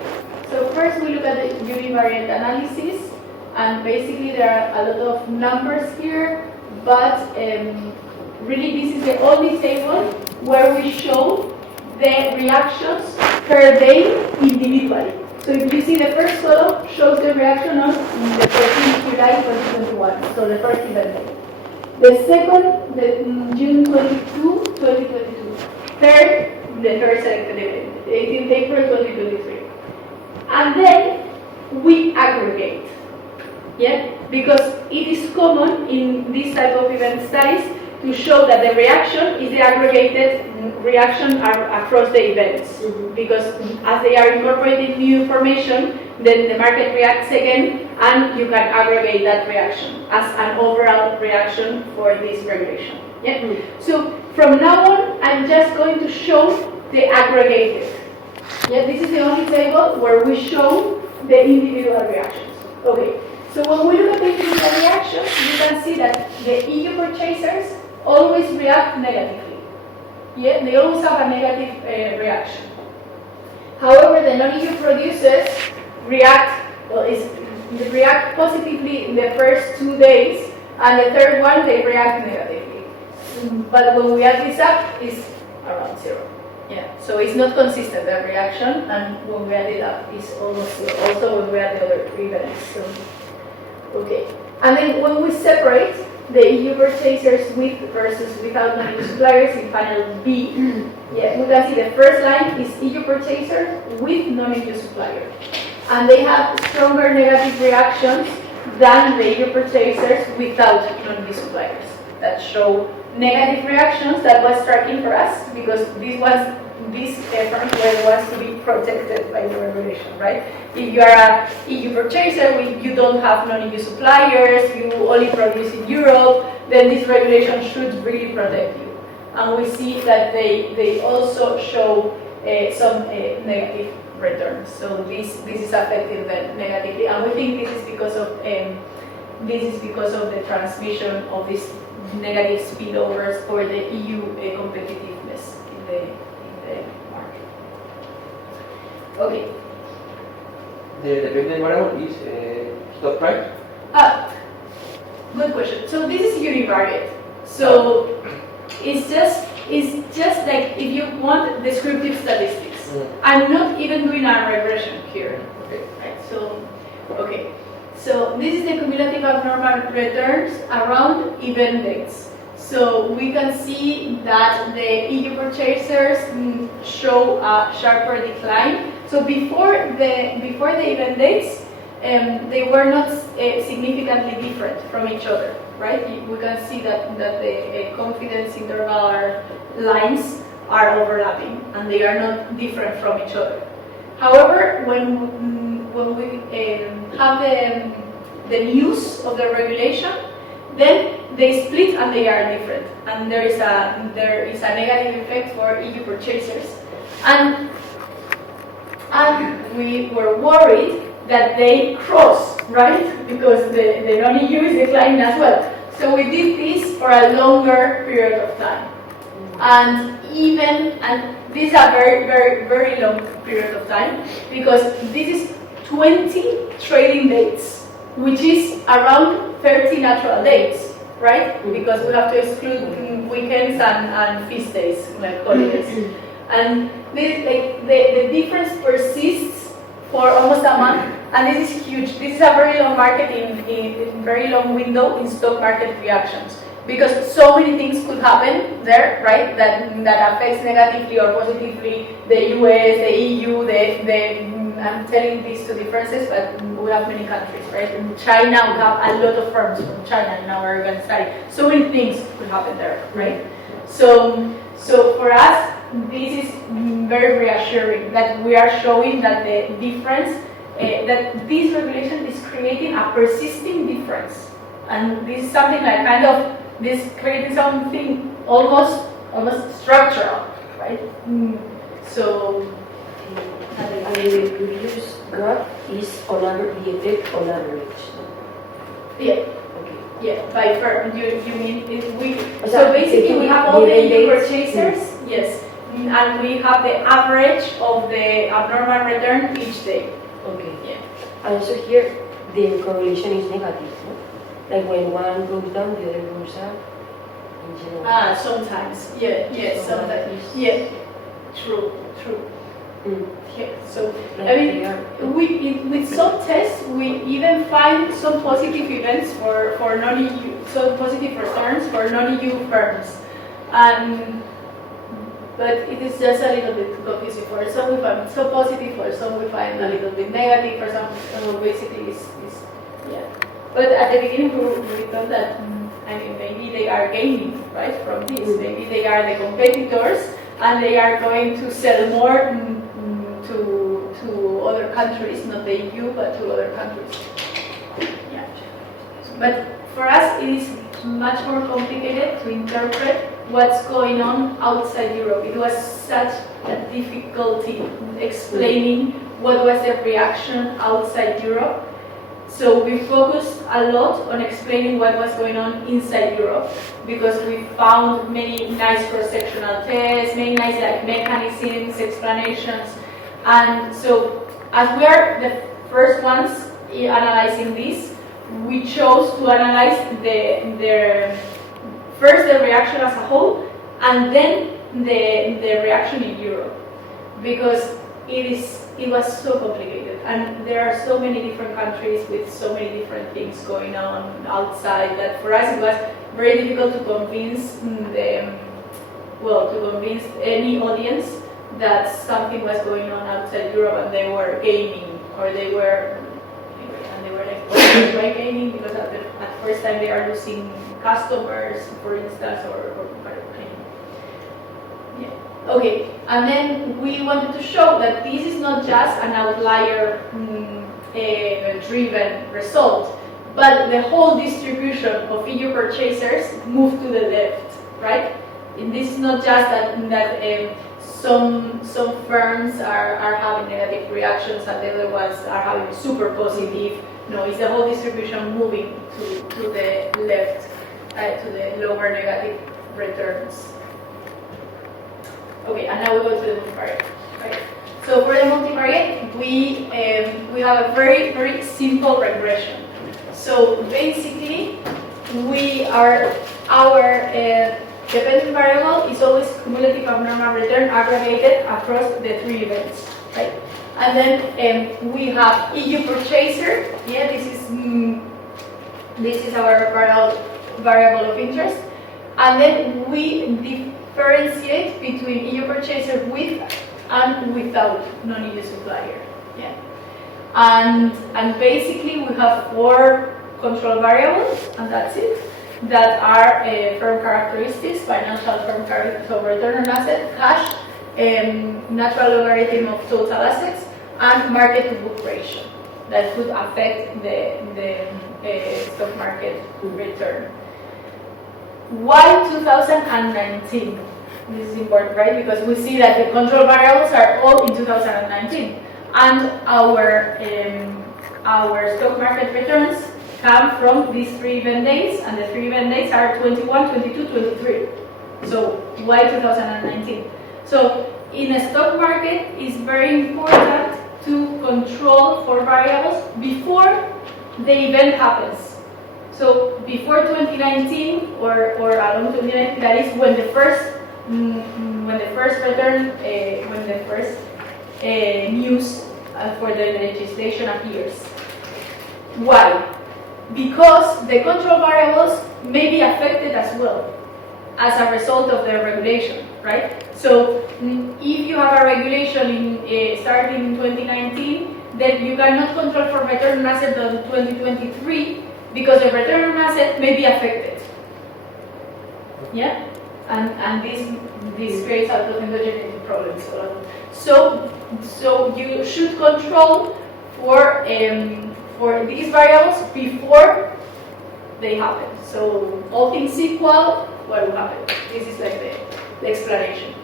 so first we look at the univariate analysis, and basically there are a lot of numbers here, but really this is the only table where we show the reactions per day individually. So if you see the first column shows the reaction on the 14th July 2021, so the first event day. The second, the June 22, 2022. Third, the third selected event, 18th April 2023. And then we aggregate, yeah? Because it is common in this type of event studies to show that the reaction is the aggregated reaction across the events. Because as they are incorporating new information, then the market reacts again, and you can aggregate that reaction as an overall reaction for this regulation. Yeah? So from now on, I'm just going to show the aggregated. Yeah, this is the only table where we show the individual reactions. Okay, so when we look at the individual reactions, you can see that the EU purchasers always react negatively. Yeah, they always have a negative reaction. However, the non-EU producers react positively in the first 2 days, and the third one they react negatively. But when we add this up, it's around 0. Yeah, so it's not consistent, the reaction, and when we add it up, it's almost 0. Also when we add the other events. So, okay, and then when we separate the EU purchasers with versus without non-EU suppliers in panel B, yeah, we can see the first line is EU purchasers with non-EU suppliers. And they have stronger negative reactions than the EU purchasers without non-EU suppliers that show negative reactions. That was striking for us because these firms were the ones to be protected by the regulation, right? If you are an EU purchaser, you don't have non-EU suppliers, you only produce in Europe, then this regulation should really protect you. And we see that they also show some negative returns. So this is affecting them negatively, and we think this is because of the transmission of these negative spillovers for the EU competitiveness in the market. Okay. The dependent variable is stock price? Good question. So this is univariate. So it's just like if you want descriptive statistics. I'm not even doing a regression here. Okay. Right. So this is the cumulative abnormal returns around event dates. So we can see that the EU purchasers show a sharper decline. So before the event dates, they were not significantly different from each other, right? We can see that the confidence interval lines are overlapping and they are not different from each other. However, when we have the news of the regulation, then they split and they are different, and there is a negative effect for EU purchasers, and we were worried that they cross, right? Because the non-EU is declining as well. So we did this for a longer period of time, and this is a very, very, very long period of time because this is 20 trading dates, which is around 30 natural days, right? Because we have to exclude weekends and feast days, like holidays. And this, the difference persists for almost a month, and this is huge. This is a very long market in very long window in stock market reactions, because so many things could happen there, right? That affects negatively or positively the US, the EU, I'm telling these two differences, but we have many countries, right? In China, we have a lot of firms from China in our event study. So many things could happen there, right? So for us, this is very reassuring that we are showing that the difference, that this regulation is creating a persisting difference. And this is something like this creating something almost structural, right? So And the previous graph is on average, the effect on average. Yeah, Okay. yeah, by firm. You mean if we? O So sea, basically, we have all the given EU dates. purchasers, yes, and we have the average of the abnormal return each day. Okay. Yeah. And so here, the correlation is negative, no? Like when one goes down, the other goes up. In general. Sometimes, yeah, So sometimes, that is- yeah. True. Mm. Yeah. So Like I mean, they are- with some tests, we even find some positive events for non-EU, some positive returns for non-EU firms, but it is just a little bit confusing. For some we find so positive, for some we find a little bit negative, for some basically is yeah. But at the beginning we thought that I mean maybe they are gaining right from this. Maybe they are the competitors and they are going to sell more to other countries, not the EU, but to other countries. Yeah. But for us, it is much more complicated to interpret what's going on outside Europe. It was such a difficulty explaining what was the reaction outside Europe. So we focused a lot on explaining what was going on inside Europe because we found many nice cross-sectional tests, many nice mechanisms, explanations. And so as we are the first ones analyzing this, we chose to analyze first the reaction as a whole and then the reaction in Europe because it was so complicated and there are so many different countries with so many different things going on outside that for us it was very difficult to convince any audience that something was going on outside Europe and they were gaining or they were like why gaining because at first time they are losing customers for instance or yeah. Okay, and then we wanted to show that this is not just an outlier driven result, but the whole distribution of EU purchasers moved to the left, right? And this is not just that some firms are having negative reactions and the other ones are having super positive. No, it's the whole distribution moving to the left, to the lower negative returns. Okay, and now we go to the multivariate. Right? So for the multivariate, we have a very, very simple regression. So basically, our dependent variable is always cumulative abnormal return aggregated across the three events, right? And then we have EU purchaser. Yeah, this is our variable of interest, and then we differentiate between EU purchaser with and without non-EU supplier. Yeah, and basically we have 4 control variables, and that's it. That are firm characteristics, financial firm characteristics, so return on asset, cash, natural logarithm of total assets, and market to book ratio that could affect the stock market return. Why 2019? This is important, right? Because we see that the control variables are all in 2019, and our stock market returns come from these 3 event days, and the 3 event days are 21, 22, 23. So why 2019? So in a stock market, it's very important to control 4 variables before the event happens. So before 2019 or along 2019, that is when the first return, when the first news for the legislation appears. Why? Because the control variables may be affected as well as a result of the regulation, right? So if you have a regulation starting in 2019, then you cannot control for return on asset on 2023 because the return on asset may be affected. Yeah, and this creates a lot of endogeneity problems. So you should control for these variables before they happen. So all things equal, what will happen? This is like the explanation.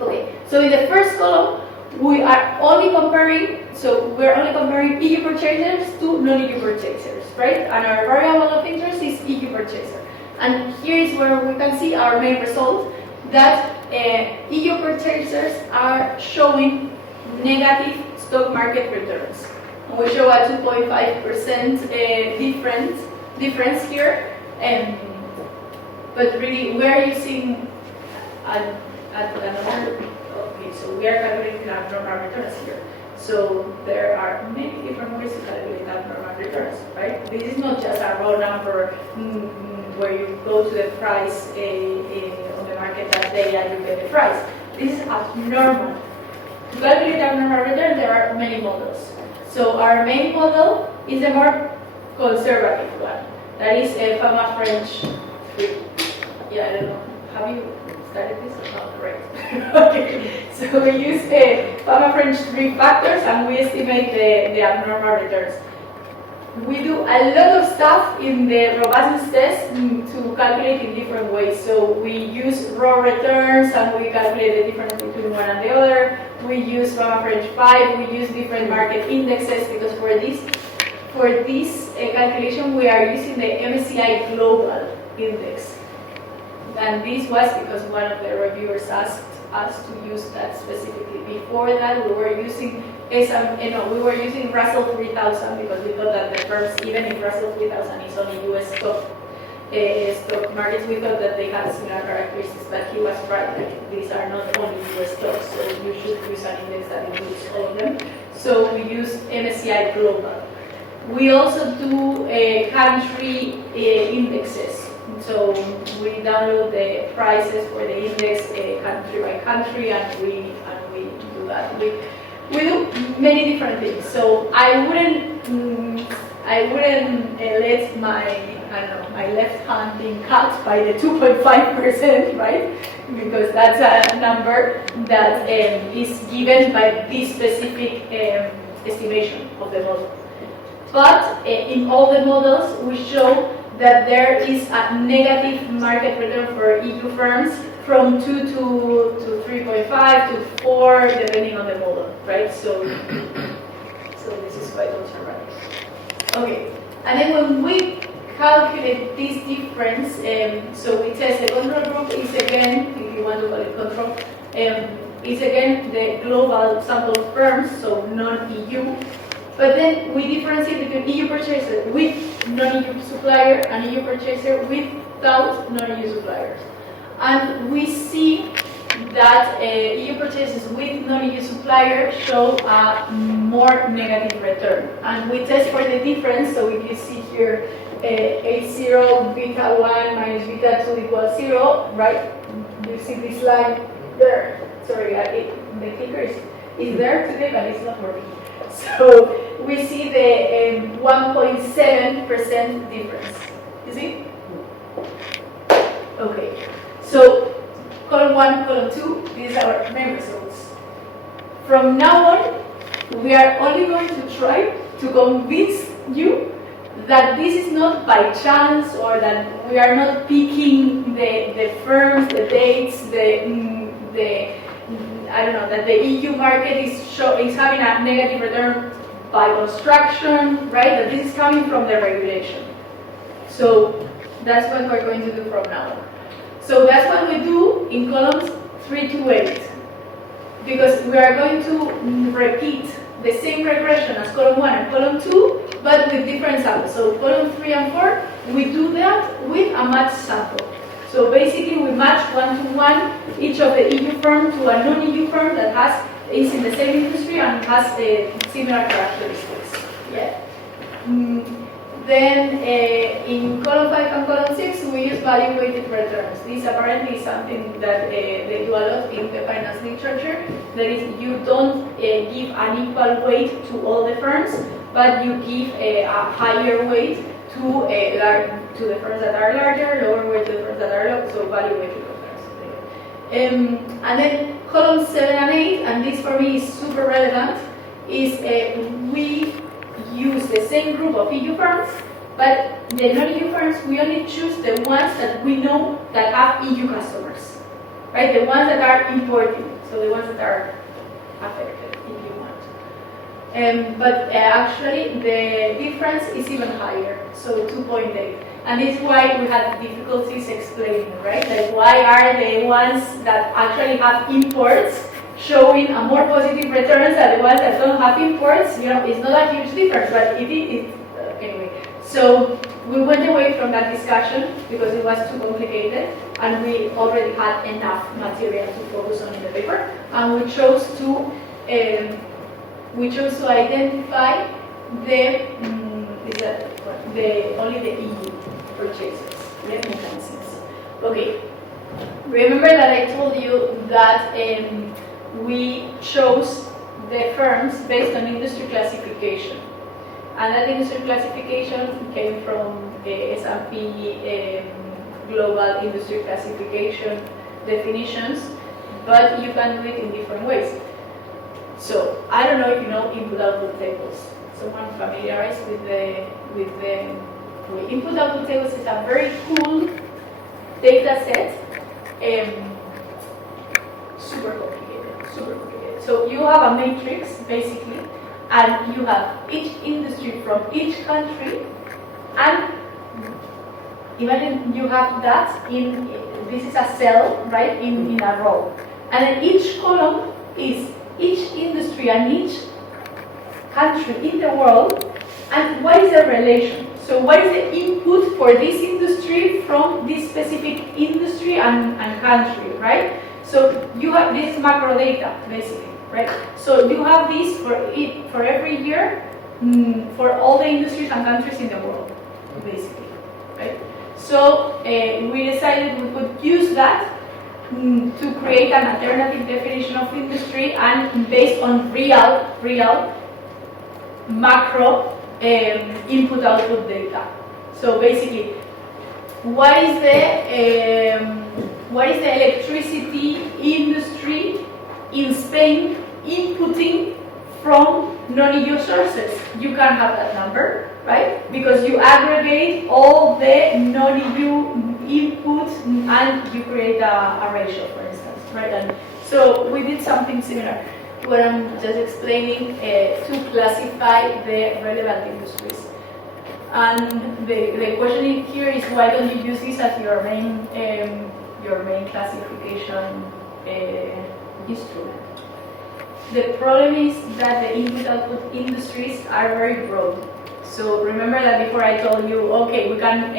Okay, so in the first column, we are only comparing so we're only comparing EU purchasers to non-EU purchasers, right? And our variable of interest is EU purchaser. And here is where we can see our main result, that EU purchasers are showing negative stock market returns. And we show a 2.5% difference here. But really, we are using another, okay, so we are calculating abnormal returns here. So there are many different ways to calculate abnormal returns, right? This is not just a raw number where you go to the price on the market that day and you get the price. This is abnormal. To calculate abnormal return, there are many models. So our main model is the more conservative one. That is a Fama French 3. Yeah, I don't know. Have you started this or not? Right. Okay. So we use Fama French 3 factors and we estimate the abnormal returns. We do a lot of stuff in the robustness test to calculate in different ways. So we use raw returns and we calculate the difference between one and the other. We use Fama French 5. We use different market indexes because for this calculation we are using the MSCI Global Index. And this was because one of the reviewers asked us to use that specifically. Before that, we were using Russell 3000 because we thought that the firms, even if Russell 3000 is only US stock markets, we thought that they had similar characteristics. But he was right; like, these are not only US stocks, so you should use an index that includes all of them. So we use MSCI Global. We also do country indexes. So we download the prices for the index country by country, and we do that. We do many different things. So I wouldn't let my left hand being cut by the 2.5%, right? Because that's a number that is given by this specific estimation of the model. But in all the models, we show that there is a negative market return for EU firms from 2 to 3.5 to 4, depending on the model, right? So this is quite conservative. Okay, and then when we calculate this difference, so we test the control group is again, if you want to call it control, is again the global sample of firms, so non-EU. But then we differentiate between EU purchaser with non-EU supplier and EU purchaser without non-EU suppliers. And we see that EU purchases with non-EU suppliers show a more negative return. And we test for the difference, so if you see here A0, beta 1 minus beta 2 equals 0, right? You see this line there. Sorry, the clicker is there today, but it's not working. So we see the 1.7% difference. You see? Okay. So column 1, column 2, these are our main results. From now on, we are only going to try to convince you that this is not by chance, or that we are not picking the firms, the dates, I don't know, that the EU market is having a negative return by construction, right? That this is coming from the regulation. So that's what we're going to do from now on. So that's what we do in columns 3 to 8. Because we are going to repeat the same regression as column 1 and column 2, but with different samples. So column 3 and 4, we do that with a matched sample. So basically we match 1-to-1 each of the EU firm to a non-EU firm that is in the same industry and has similar characteristics. Yeah. Then in column 5 and column 6 we use value-weighted returns. This apparently is something that they do a lot in the finance literature. That is, you don't give an equal weight to all the firms, but you give a higher weight to the firms that are larger, lower weight to the firms that are low, so value-weighted returns. And then columns 7 and 8, and this for me is super relevant, is we use the same group of EU firms, but the non-EU firms, we only choose the ones that we know that have EU customers, right? The ones that are importing, so the ones that are affected, if you want. But actually the difference is even higher, so 2.8. And this is why we had difficulties explaining, right? Like why are the ones that actually have imports showing a more positive returns than the ones that don't have imports? You know, it's not a huge difference, but it is, anyway. So we went away from that discussion because it was too complicated and we already had enough material to focus on in the paper. And we chose to identify only the EU purchases. Let me sense. Okay. Remember that I told you that we chose the firms based on industry classification, and that industry classification came from S&P Global Industry Classification definitions, but you can do it in different ways. So I don't know if you know input-output tables. Someone familiarized with the input-output tables is a very cool data set. Super complicated. So you have a matrix basically, and you have each industry from each country, and imagine you have that in this is a cell, right, in a row, and then each column is each industry and each country in the world, and what is the relation? So what is the input for this industry from this specific industry and country, right? So you have this macro data, basically, right? So you have this for every year for all the industries and countries in the world, basically, right? So we decided we could use that to create an alternative definition of industry and based on real macro input-output data. So basically, what is the electricity industry in Spain inputting from non-EU sources? You can have that number, right? Because you aggregate all the non-EU inputs and you create a ratio, for instance, right? And so we did something similar. What I'm just explaining to classify the relevant industries. And the question here is, why don't you use this as your main classification instrument? The problem is that the input-output industries are very broad. So remember that before I told you, okay, we can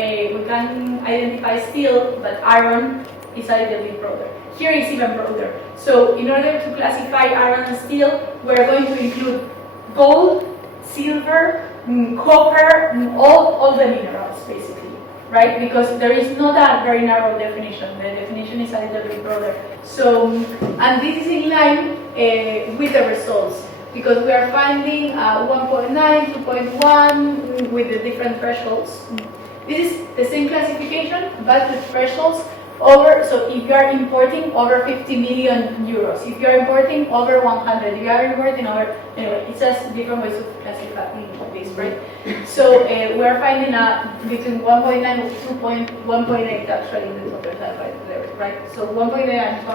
identify steel, but iron is a little bit broader. Here it's even broader. So in order to classify iron and steel, we're going to include gold, silver, copper, all the minerals, basically, right? Because there is not a very narrow definition. The definition is a little bit broader. So, and this is in line with the results, because we are finding 1.9, 2.1 with the different thresholds. This is the same classification, but with thresholds over, so if you are importing over 50 million euros, if you are importing over 100, if you are importing over, anyway, it's just different ways of classifying this, right? So we are finding between 1.9 and 1.8 actually in the total there, right? So 1.8 and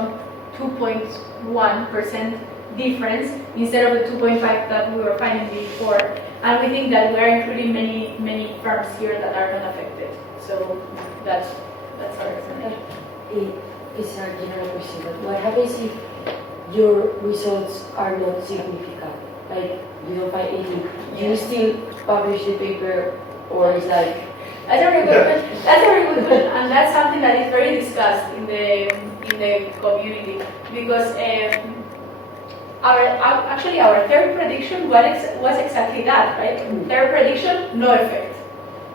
2.1% difference instead of the 2.5 that we were finding before. And we think that we are including many firms here that are not affected. So that's our explanation. It's a general question, but what happens if your results are not significant? Like, you don't find anything. Do you still publish the paper, or is like... That's a very good question. That's a very good question, and that's something that is very discussed in the community, because our third prediction was exactly that, right? Third prediction, no effect,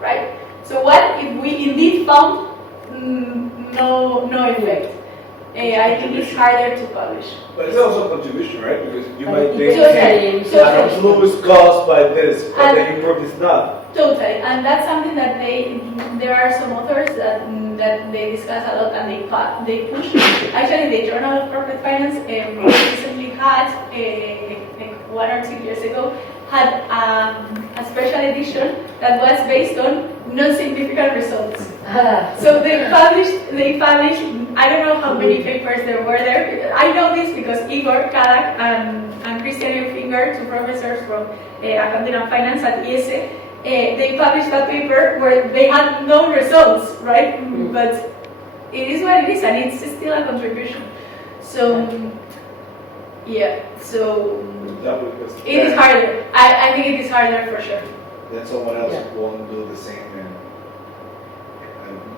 right? So what if we indeed found no effect? I think it's harder to publish. But it's also a contribution, right? Because you might think Totally. flu is caused by this, but then you prove it's not. Totally, and that's something that there are some authors that they discuss a lot and they push. Actually, the Journal of Corporate Finance recently had, like 1 or 2 years ago, had a special edition that was based on non-significant results. So they published I don't know how many papers there were there. I know this because Igor Kadak and Christian Finger, two professors from Accounting and Finance at IESE, they published that paper where they had no results, right? But it is what it is, and it's still a contribution. So, yeah, so it is harder. I think it is harder for sure. Then someone else won't do the same, and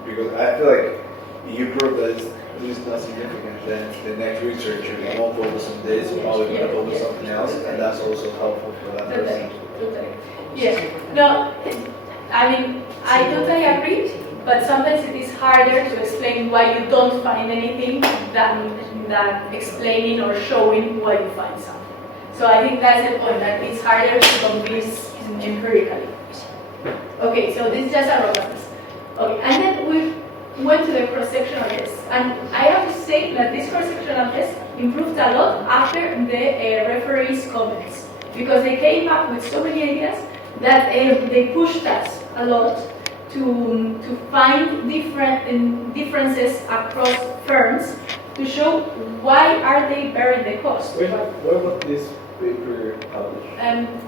because I feel like you prove that it's not significant, then the next researcher they won't focus on this, probably gonna focus on something else, and that's also helpful for that person. Totally. Yeah. No, I mean, I totally agree, but sometimes it is harder to explain why you don't find anything than explaining or showing why you find something. So I think that's the point, that it's harder to convince empirically. Okay, so this is just a reference. Okay, and then we went to the cross-sectional test, and I have to say that this cross-sectional test improved a lot after the referees' comments, because they came up with so many ideas that they pushed us a lot to find differences across firms to show why are they bearing the cost. Where was this paper published?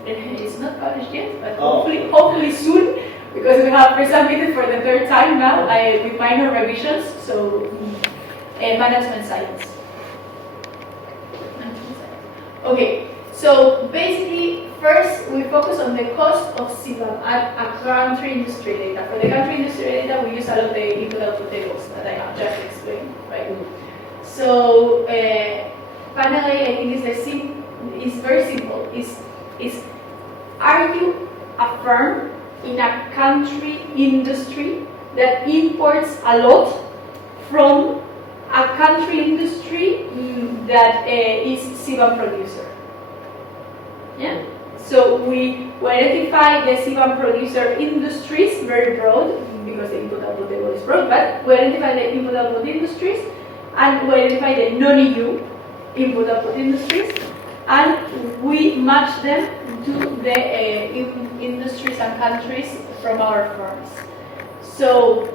It's not published yet, but hopefully soon, because we have resubmitted for the third time now with minor revisions. So, management science. Okay, so basically, first we focus on the cost of CBAM at country industry data. For the country industry data, we use a lot of the input-output tables that I have just explained, right? So, finally, I think it's very simple. Are you a firm in a country industry that imports a lot from a country industry that is CBAM producer? Yeah. So we identify the CBAM producer industries, very broad, because the input-output table is broad, but we identify the input-output industries, and we identify the non-EU input-output industries, and we match them to the industries and countries from our firms. So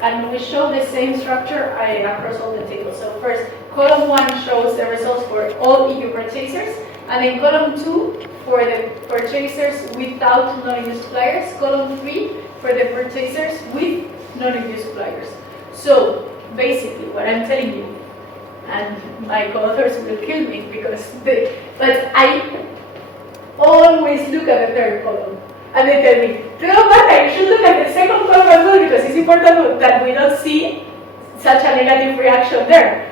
and we show the same structure across all the tables. So first, column 1 shows the results for all EU purchasers, and then column 2 for the purchasers without non-EU suppliers, column 3 for the purchasers with non-EU suppliers. So basically, what I'm telling you, and my co-authors will kill me but I always look at the third column, and they tell me, no matter, you should look at the second column as well, because it's important that we don't see such a negative reaction there.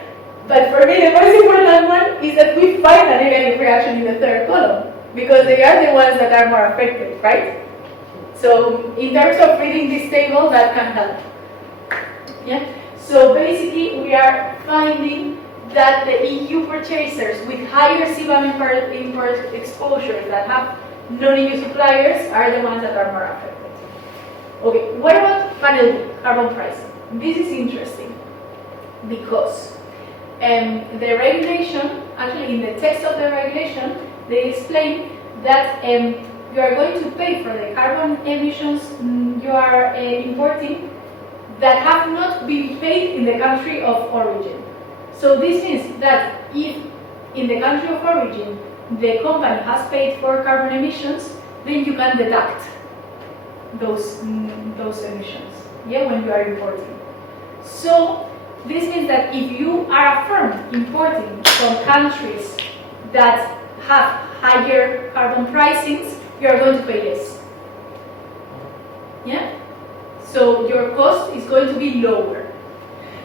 But for me, the most important one is that we find a negative reaction in the third column, because they are the ones that are more affected, right? So in terms of reading this table, that can help. Yeah. So basically, we are finding that the EU purchasers with higher CBAM import exposure that have non-EU suppliers are the ones that are more affected. Okay, what about panel B, carbon pricing? This is interesting because the regulation, actually in the text of the regulation, they explain that you are going to pay for the carbon emissions you are importing that have not been paid in the country of origin. So this means that if in the country of origin the company has paid for carbon emissions, then you can deduct those emissions, when you are importing. So this means that if you are a firm importing from countries that have higher carbon pricings, you are going to pay less. Yeah? So your cost is going to be lower.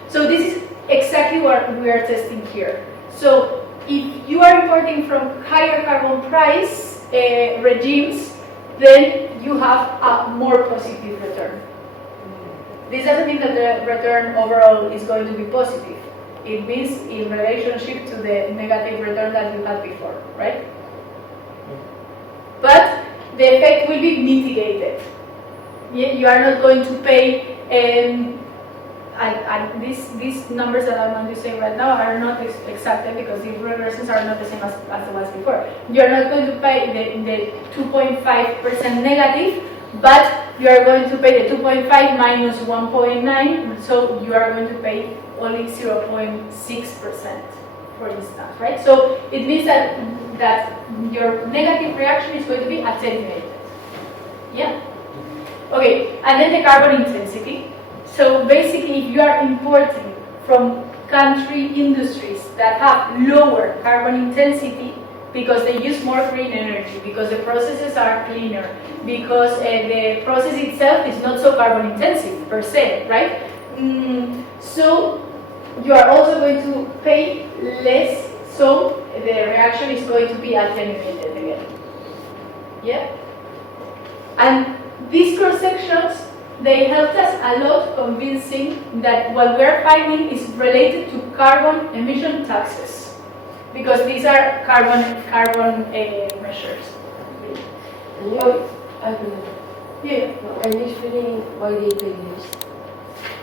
So this is exactly what we are testing here. So if you are importing from higher carbon price regimes, then you have a more positive return. This doesn't mean that the return overall is going to be positive. It means in relationship to the negative return that you had before, right? But the effect will be mitigated. You are not going to pay, and these numbers that I'm going to say right now are not exact because the reversions are not the same as it was before. You are not going to pay the 2.5% negative, but you are going to pay the 2.5 minus 1.9, so you are going to pay only 0.6%, for instance, right? So it means that your negative reaction is going to be attenuated. Yeah? Okay, and then the carbon intensity. So basically, if you are importing from country industries that have lower carbon intensity, because they use more green energy, because the processes are cleaner, because the process itself is not so carbon intensive per se, right? So you are also going to pay less, so the reaction is going to be attenuated again. Yeah? And these cross-sections, they helped us a lot convincing that what we're finding is related to carbon emission taxes, because these are carbon measures. And you, I don't know. Yeah. And you explaining why they pay this?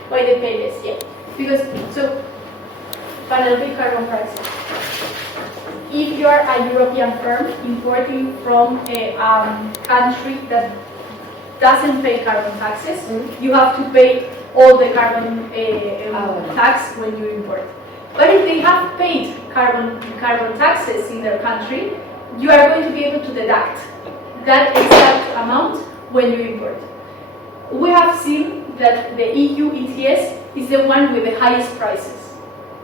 Why they pay less? Yeah. Because, so, Penelope carbon prices. If you are a European firm importing from a country that doesn't pay carbon taxes, you have to pay all the carbon tax when you import. But if they have paid carbon taxes in their country, you are going to be able to deduct that exact amount when you import. We have seen that the EU ETS is the one with the highest prices.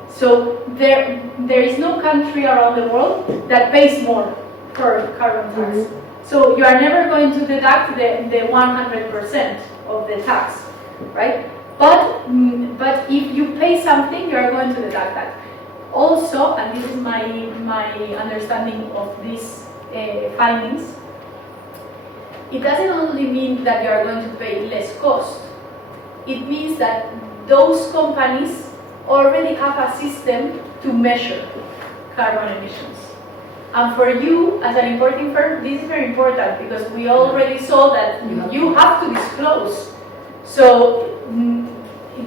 So there is no country around the world that pays more per carbon tax. So you are never going to deduct the 100% of the tax, right? But if you pay something, you are going to deduct that. Also, and this is my understanding of these findings, it doesn't only mean that you are going to pay less cost. It means that those companies already have a system to measure carbon emissions. And for you, as an importing firm, this is very important because we already saw that you have to disclose. So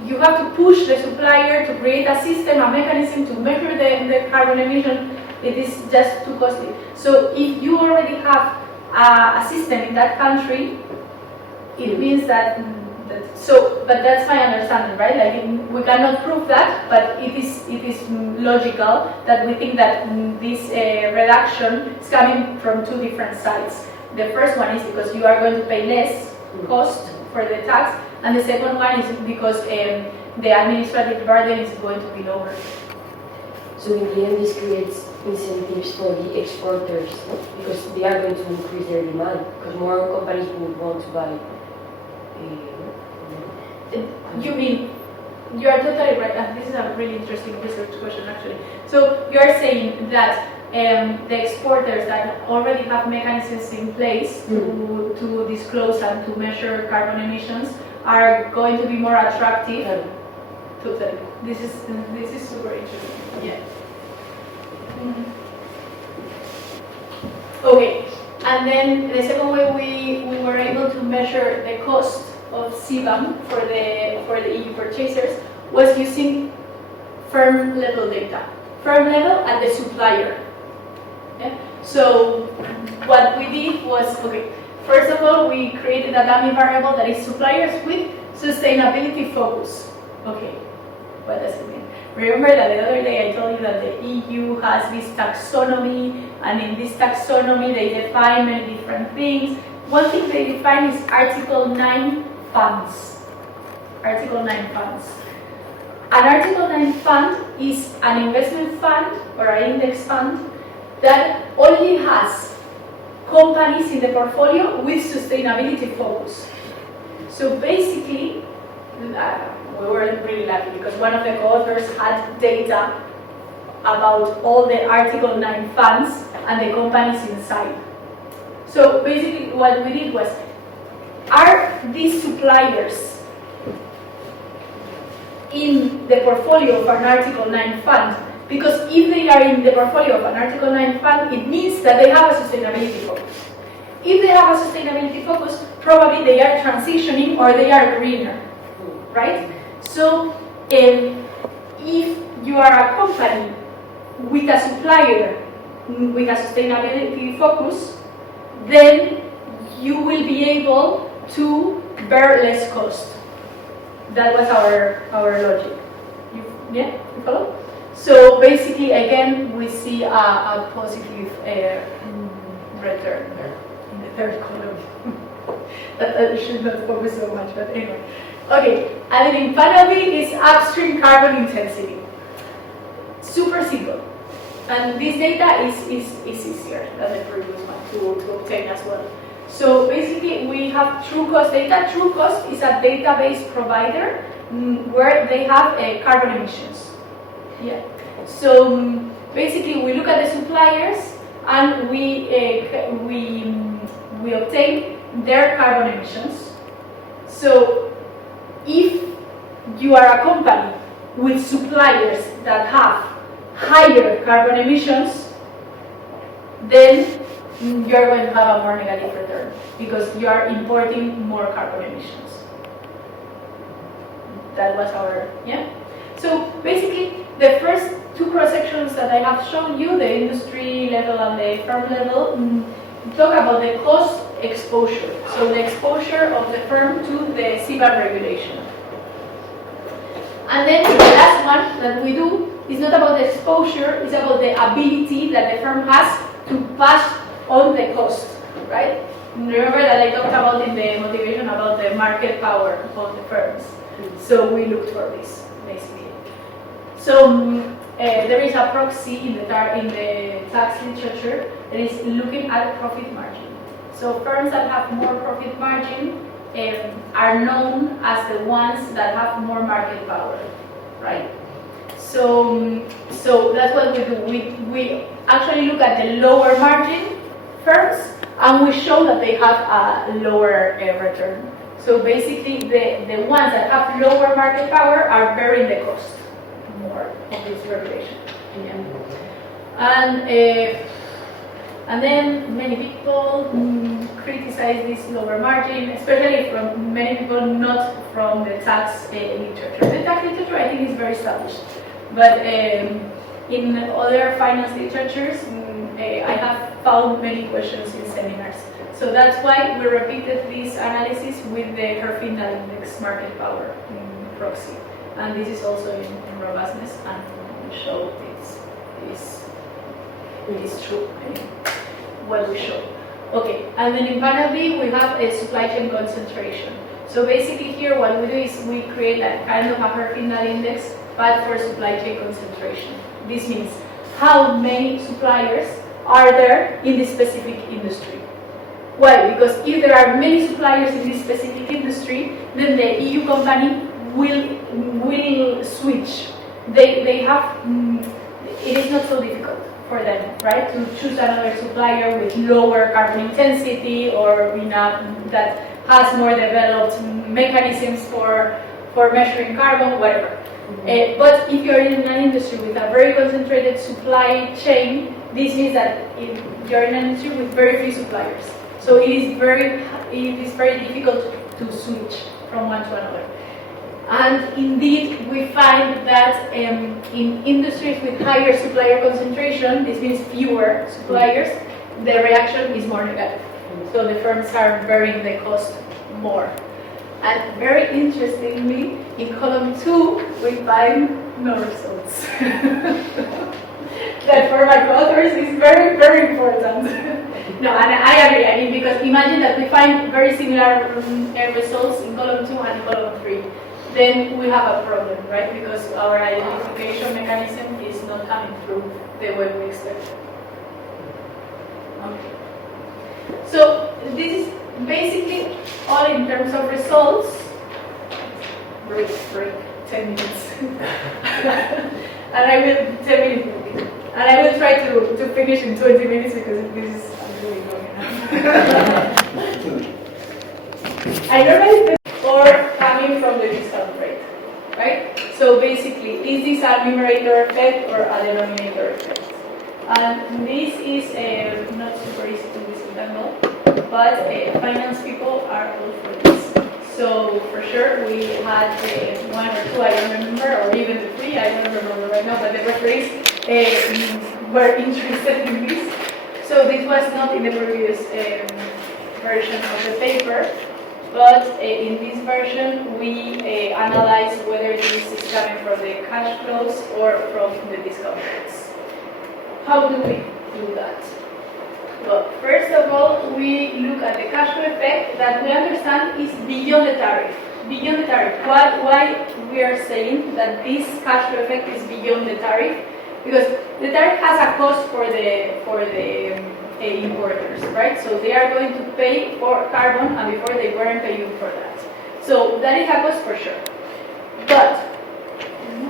you have to push the supplier to create a system, a mechanism to measure the carbon emission. It is just too costly. So if you already have a system in that country, it means that but that's my understanding, right? Like we cannot prove that, but it is logical that we think that this reduction is coming from two different sides. The first one is because you are going to pay less cost for the tax, and the second one is because the administrative burden is going to be lower. So in the end, this creates incentives for the exporters because they are going to increase their demand because more companies will want to buy. You mean, you are totally right, and this is a really interesting research question actually. So you are saying that the exporters that already have mechanisms in place to disclose and to measure carbon emissions are going to be more attractive. Totally. This is super interesting. Yeah. Okay. And then the second way we were able to measure the cost of CBAM for the EU purchasers was using firm level data. Firm level at the supplier. Yeah? So what we did was, okay, first of all, we created a dummy variable that is suppliers with sustainability focus. Okay, what does it mean? Remember that the other day I told you that the EU has this taxonomy, and in this taxonomy they define many different things. One thing they define is Article 9 funds. Article 9 funds. An Article 9 fund is an investment fund or an index fund that only has companies in the portfolio with sustainability focus. So basically, we were really lucky because one of the co-authors had data about all the Article 9 funds and the companies inside. So basically what we did was, are these suppliers in the portfolio of an Article 9 fund? Because if they are in the portfolio of an Article 9 fund, it means that they have a sustainability focus. If they have a sustainability focus, probably they are transitioning or they are greener, right? So if you are a company with a supplier with a sustainability focus, then you will be able to bear less cost. That was our logic. You follow? So basically, again, we see a positive return there in the third column. that I should not focus so much, but anyway. Okay, and then in panel B is upstream carbon intensity. Super simple. And this data is easier than the previous one to obtain as well. So basically, we have TrueCost data. TrueCost is a database provider where they have carbon emissions. Yeah. So basically, we look at the suppliers and we obtain their carbon emissions. So if you are a company with suppliers that have higher carbon emissions, then you're going to have a more negative return because you are importing more carbon emissions. That was our, yeah? So basically, the first two cross-sections that I have shown you, the industry level and the firm level, talk about the cost exposure. So the exposure of the firm to the CBAM regulation. And then the last one that we do is not about the exposure, it's about the ability that the firm has to pass on the cost, right? Remember that I talked about in the motivation about the market power of the firms. So we looked for this, basically. So there is a proxy in the tax literature that is looking at profit margin. So firms that have more profit margin are known as the ones that have more market power, right? So that's what we do. We actually look at the lower margin firms and we show that they have a lower return. So basically the ones that have lower market power are bearing the cost more of this regulation. Yeah. And then many people criticize this lower margin, especially from many people not from the tax literature. The tax literature I think is very established. But in other finance literatures, I have found many questions in seminars. So that's why we repeated this analysis with the Herfindahl Index market power proxy. And this is also in robustness, and we show it is true, what we show. Okay, and then in panel B, we have a supply chain concentration. So basically here, what we do is we create a kind of a Herfindahl Index, but for supply chain concentration. This means how many suppliers are there in this specific industry. Why? Because if there are many suppliers in this specific industry, then the EU company will switch. They have, it is not so difficult for them, right, to choose another supplier with lower carbon intensity or that has more developed mechanisms for measuring carbon, whatever. But if you're in an industry with a very concentrated supply chain, this means that you're in an industry with very few suppliers. So it is very difficult to switch from one to another. And indeed, we find that in industries with higher supplier concentration, this means fewer suppliers, the reaction is more negative. So the firms are bearing the cost more. And very interestingly, in column 2, we find no results. That for my co-authors is very, very important. No, and I agree. I mean, because imagine that we find very similar results in column 2 and column 3. Then we have a problem, right? Because our identification mechanism is not coming through the way we expect. Okay. So this is basically all in terms of results. Break, 10 minutes. And I will, 10 minutes. And I will try to finish in 20 minutes because this is really long enough. I normally or coming from the discount rate, right? So basically, is this a numerator effect or a denominator effect? And this is not super easy to disentangle, but finance people are all for this. So for sure, we had 1 or 2, I don't remember, or even the 3, I don't remember right now, but the referees were interested in this. So this was not in the previous version of the paper. but in this version we analyze whether this is coming from the cash flows or from the discount rates. How do we do that? Well, first of all, we look at the cash flow effect that we understand is beyond the tariff. Beyond the tariff. Why we are saying that this cash flow effect is beyond the tariff? Because the tariff has a cost for the importers, right? So they are going to pay for carbon, and before they weren't paying for that. So that is a cost for sure. But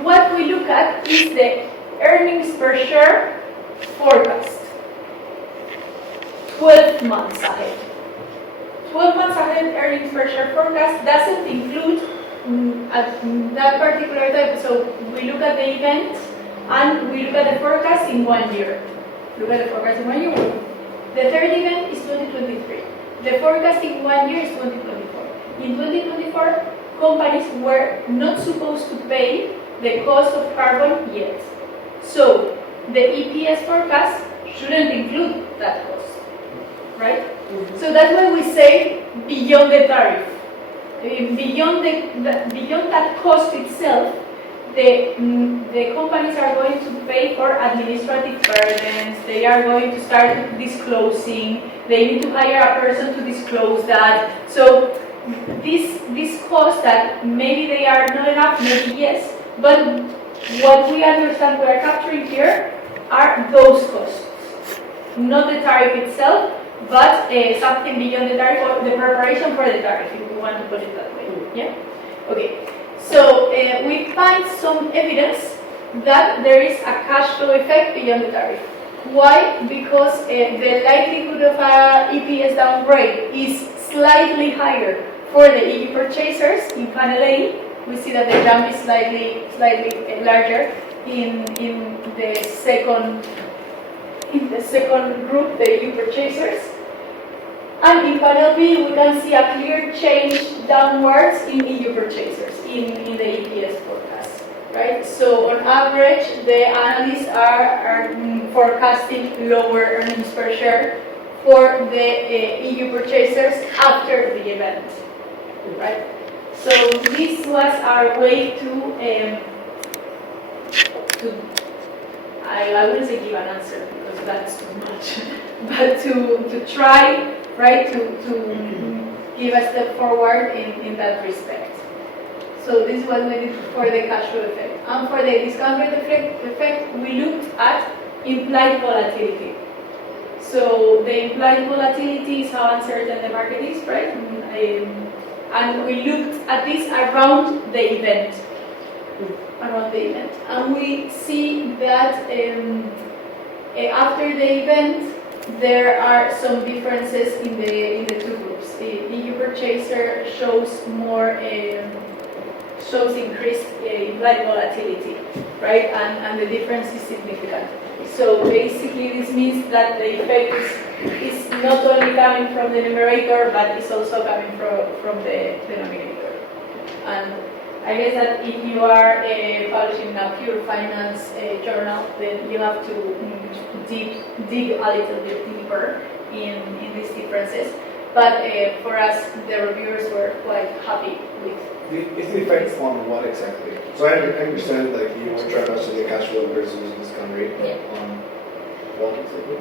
what we look at is the earnings per share forecast. 12 months ahead. 12 months ahead earnings per share forecast doesn't include that particular type. So we look at the event and we look at the forecast in 1 year. Look at the forecast in 1 year. The third event is 2023. The forecast in 1 year is 2024. In 2024, companies were not supposed to pay the cost of carbon yet. So the EPS forecast shouldn't include that cost. Right? So that's why we say beyond the tariff. Beyond that cost itself, the companies are going to pay for administrative burdens, they are going to start disclosing, they need to hire a person to disclose that. So this cost that maybe they are not enough, maybe yes, but what we understand we are capturing here are those costs, not the tariff itself, but something beyond the tariff, or the preparation for the tariff, if we want to put it that way. Yeah? Okay. So we find some evidence that there is a cash flow effect beyond the tariff. Why? Because the likelihood of a EPS downgrade is slightly higher for the EU purchasers in panel A. We see that the jump is slightly larger in the second group, the EU purchasers. And in panel B, we can see a clear change downwards in EU purchasers in the EPS forecast, right? So on average, the analysts are forecasting lower earnings per share for the EU purchasers after the event, right? So this was our way to I wouldn't say give an answer because that's too much, but to try, right, to give a step forward in that respect. So this is what we did for the cash flow effect. And for the discount rate effect, we looked at implied volatility. So the implied volatility is how uncertain the market is, right? And we looked at this around the event. And we see that after the event, there are some differences in the two groups. The EU purchaser shows increased implied volatility, right? And the difference is significant. So basically, this means that the effect is not only coming from the numerator, but it's also coming from the denominator. And I guess that if you are publishing a pure finance journal, then you have to dig a little bit deeper in these differences. But for us, the reviewers were quite happy with. Is the effect on what exactly? So I understand like you want to try to the cash flow versus discount rate. Yeah. On what exactly?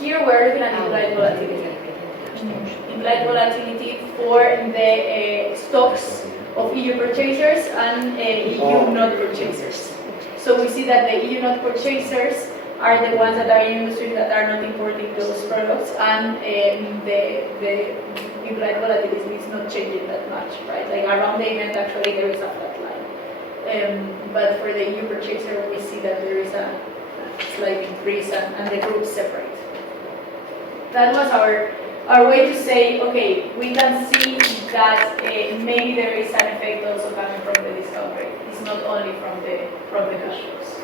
Here we're looking at implied volatility. Implied volatility for the stocks of EU purchasers and EU not purchasers. So we see that the EU not purchasers are the ones that are in industry that are not importing those products, and the implied volatility is not changing that much, right? Like around the event, actually there is a flat line. But for the EU purchaser, we see that there is a slight increase and the groups separate. That was our way to say, okay, we can see that maybe there is an effect also coming from the discount rate. It's not only from the cash flows.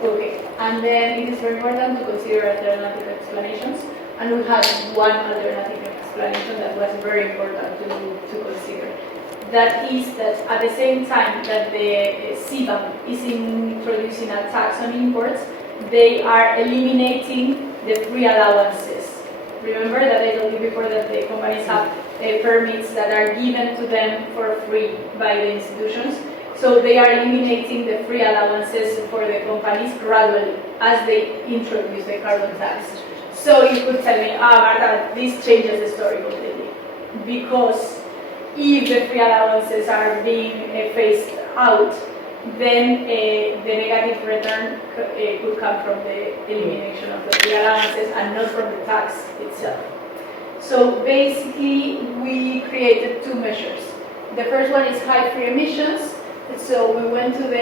Okay, and then it is very important to consider alternative explanations, and we have one alternative explanation that was very important to consider. That is that at the same time that the CBAM is introducing a tax on imports, they are eliminating the free allowances Remember that I told you before that the companies have permits that are given to them for free by the institutions. So they are eliminating the free allowances for the companies gradually as they introduce the carbon tax. So you could tell me, Marta, this changes the story completely. Because if the free allowances are being phased out, then the negative return could come from the elimination of the free allowances and not from the tax itself. So basically, we created two measures. The first one is high free emissions. So we went to the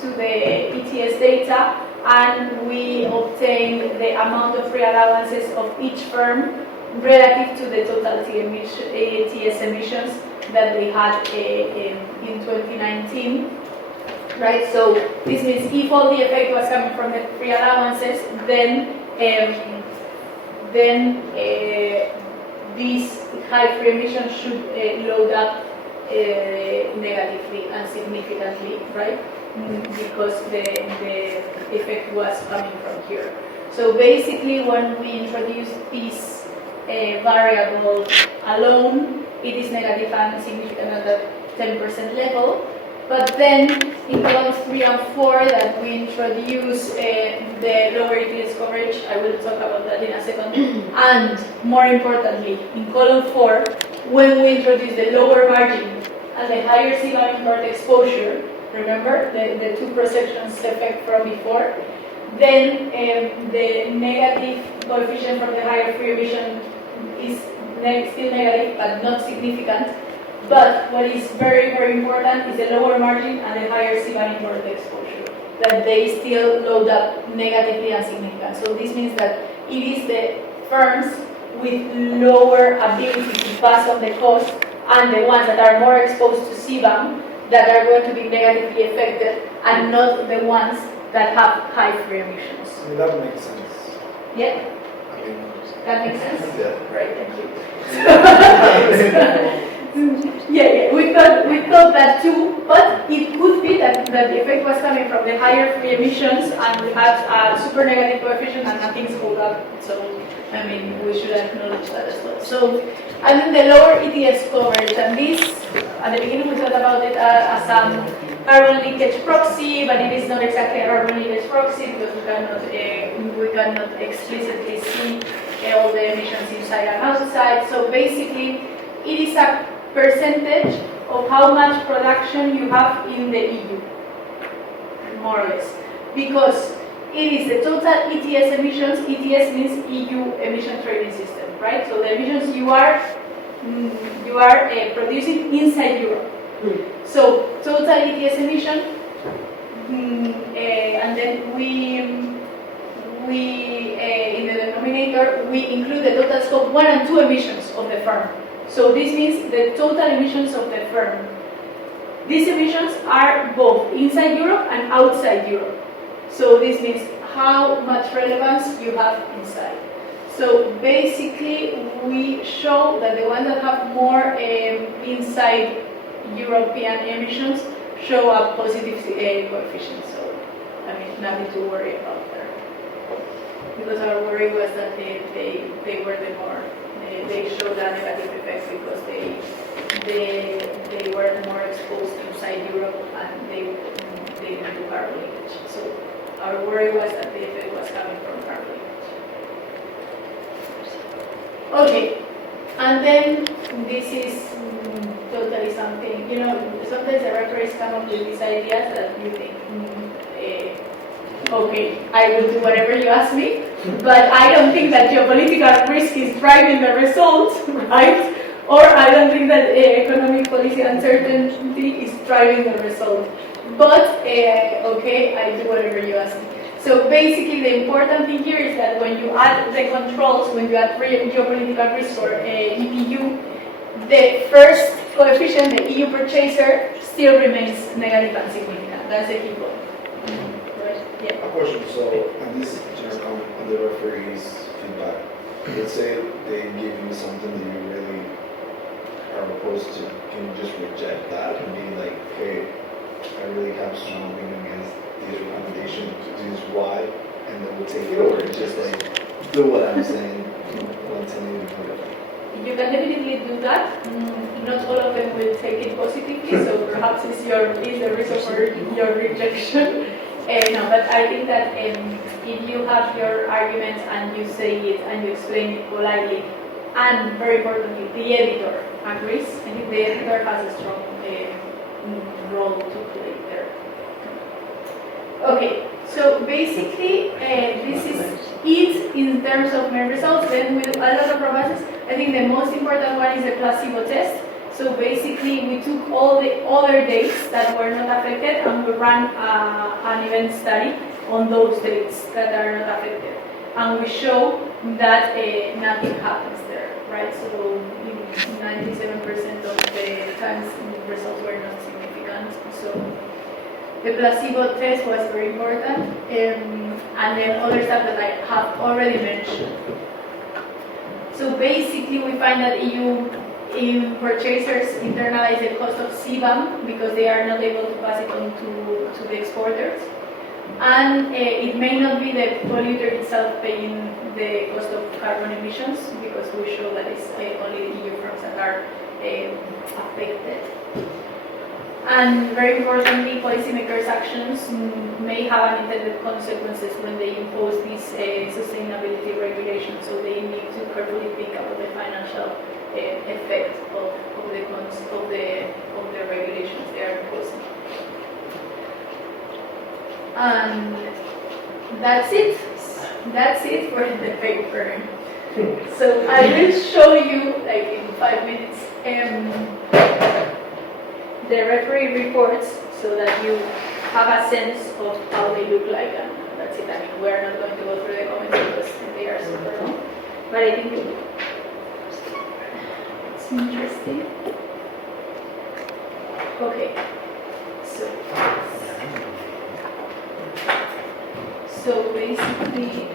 ETS data and we obtained the amount of free allowances of each firm relative to the total ETS emissions that they had in 2019. Right, so this means if all the effect was coming from the free allowances, then these high free emissions should load up negatively and significantly, right? Because the effect was coming from here. So basically, when we introduce this variable alone, it is negative and significant at the 10% level. But then in columns 3 and 4 that we introduce the lower ETS coverage, I will talk about that in a second. And more importantly, in column 4, when we introduce the lower margin and the higher CBAM import exposure, remember the two perceptions effect from before, then the negative coefficient from the higher free emission is still negative but not significant. But what is very, very important is the lower margin and the higher CBAM import exposure, that they still load up negatively and significant. So this means that it is the firms with lower ability to pass on the cost and the ones that are more exposed to CBAM that are going to be negatively affected and not the ones that have high free emissions. I mean, that makes sense. Yeah? I mean, That makes sense? yeah. Right, thank you. Yeah, we thought that too, but it could be that the effect was coming from the higher free emissions and we had a super negative coefficient and nothing's hold up. So, I mean, we should acknowledge that as well. So, and then the lower ETS coverage, and this, at the beginning we talked about it as carbon leakage proxy, but it is not exactly a carbon leakage proxy because we cannot explicitly see all the emissions inside and outside. So basically, it is a percentage of how much production you have in the EU, more or less, because it is the total ETS emissions. ETS means EU emission trading system, right? So the emissions you are producing inside Europe. So total ETS emission, and then we in the denominator we include the total scope 1 and 2 emissions of the firm. So this means the total emissions of the firm. These emissions are both inside Europe and outside Europe. So this means how much relevance you have inside. So basically, we show that the ones that have more inside European emissions show a positive coefficient. So, I mean, nothing to worry about there. Because our worry was that they were the more. They showed a negative effect because they were more exposed inside Europe and they didn't do carbon leakage. So our worry was that the effect was coming from carbon leakage. Okay, and then this is totally something, you know, sometimes the referees come up with these ideas that you think, okay, I will do whatever you ask me, but I don't think that geopolitical risk is driving the result, right? Or I don't think that economic policy uncertainty is driving the result. But, okay, I do whatever you ask me. So basically the important thing here is that when you add the controls, when you add geopolitical risk or EPU, the first coefficient, the EU purchaser, still remains negative and significant. That's the key point. Yeah. A question. So, and this is just on the referee's feedback. Let's say they give you something that you really are opposed to. Can you just reject that and be like, hey, I really have strong opinion against these recommendations. This is why, and then we'll take it, or just like do what I'm saying. You can definitely do that. Not all of them will take it positively, so perhaps is the reason for your rejection. No, but I think that if you have your arguments and you say it and you explain it politely, and very importantly, the editor agrees, I think the editor has a strong role to play there. Okay, so basically this is it in terms of main results. Then with a lot of promises, I think the most important one is the placebo test. So basically we took all the other dates that were not affected and we ran an event study on those dates that are not affected. And we show that nothing happens there, right? So 97% of the times the results were not significant. So the placebo test was very important. And then other stuff that I have already mentioned. So basically we find that if purchasers internalize the cost of CBAM because they are not able to pass it on to the exporters. And it may not be the polluter itself paying the cost of carbon emissions because we show that it's only the EU firms that are affected. And very importantly, policymakers' actions may have unintended consequences when they impose these sustainability regulations, so they need to carefully think about the financial effect of the regulations they are imposing. And that's it. That's it for the paper. So I will show you, like in 5 minutes, the referee reports so that you have a sense of how they look like, and that's it. I mean, we're not going to go through the comments because they are super long, but I think it's interesting. Okay, so basically,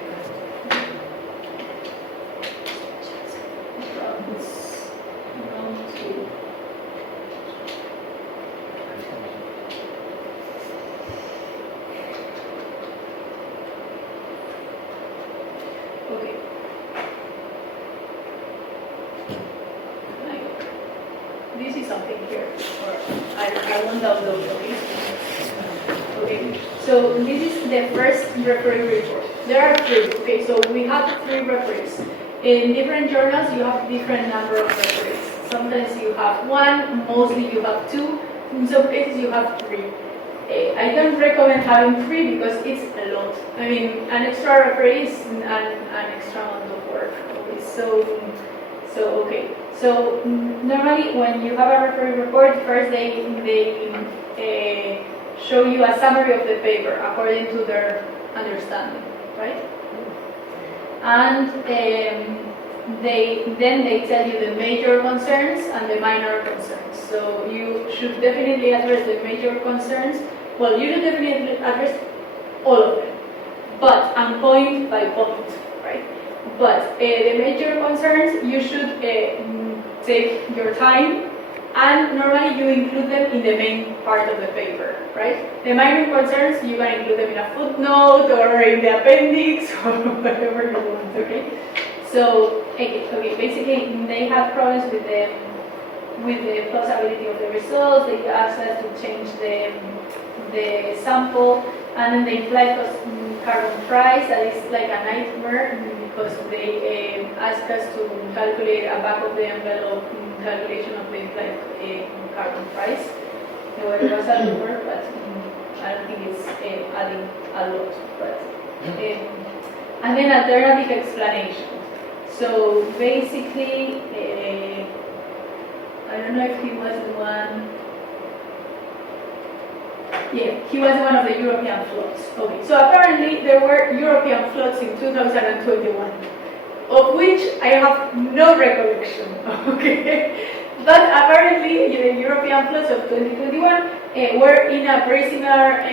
this is something here, or I won't download it. Okay, so this is the first referee report. There are 3, okay, so we have 3 referees. In different journals, you have different number of referees. Sometimes you have 1, mostly you have 2, in some cases you have 3. I don't recommend having 3 because it's a lot. I mean, an extra referee is an extra amount of work. Okay, so normally when you have a referee report, first they show you a summary of the paper according to their understanding, right? And they tell you the major concerns and the minor concerns. So you should definitely address the major concerns. Well, you should definitely address all of them, but and point by point, right? But the major concerns, you should take your time, and normally you include them in the main part of the paper, right? The minor concerns, you can include them in a footnote or in the appendix or whatever you want, okay? So, okay, basically they have problems with the plausibility of the results. They ask us to change the sample, and then the implied carbon price, that is like a nightmare because they ask us to calculate a back of the envelope calculation of the implied carbon price. Well, it was a number, but I don't think it's adding a lot. But and then alternative explanation. So basically, I don't know if he was the one. Yeah, he was one of the European floods. Okay, so apparently there were European floods in 2021, of which I have no recollection. Okay, but apparently the European floods of 2021 were in a very similar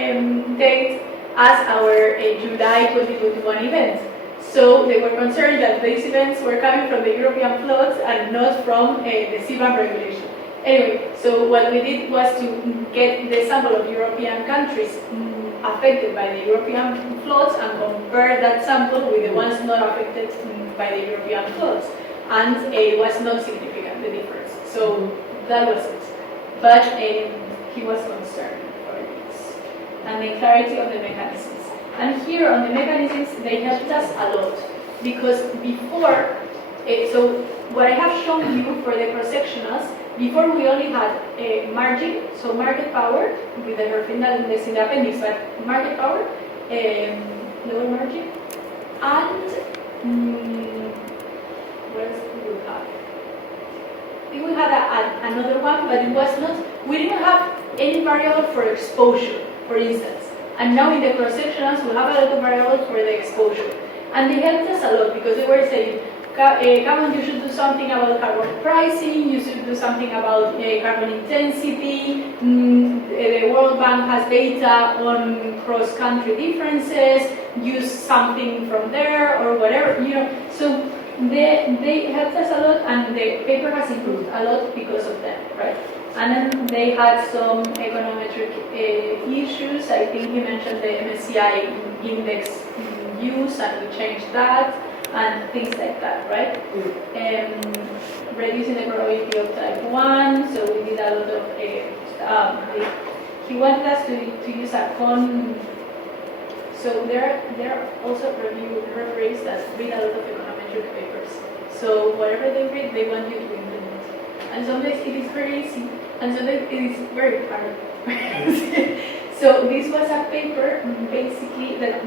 date as our July 2021 event. So they were concerned that these events were coming from the European floods and not from the CBAM regulation. Anyway, so what we did was to get the sample of European countries affected by the European floods and compare that sample with the ones not affected by the European floods. and it was not significant, the difference. So that was it. But he was concerned for this. And the clarity of the mechanisms. And here on the mechanisms, they helped us a lot. Because before, so what I have shown you for the cross-sectionals, before we only had a margin, so market power, with the Herfindahl index in the appendix, but market power, lower margin, and what else do we have? I think we had another one, but it was not, we didn't have any variable for exposure, for instance. And now in the cross-sectionals, we have a lot of variables for the exposure. And they helped us a lot because they were saying, come on, you should do something about carbon pricing, you should do something about carbon intensity, the World Bank has data on cross-country differences, use something from there or whatever, you know. So they helped us a lot, and the paper has improved a lot because of them, right? And then they had some econometric issues. I think he mentioned the MSCI index use, and we changed that, and things like that, right? Reducing the probability of type 1, so we did a lot of, he wanted us to use a so there are also referees that read a lot of econometric papers. So whatever they read, they want you to implement. And sometimes it is very easy, and sometimes it is very hard. So this was a paper, basically, that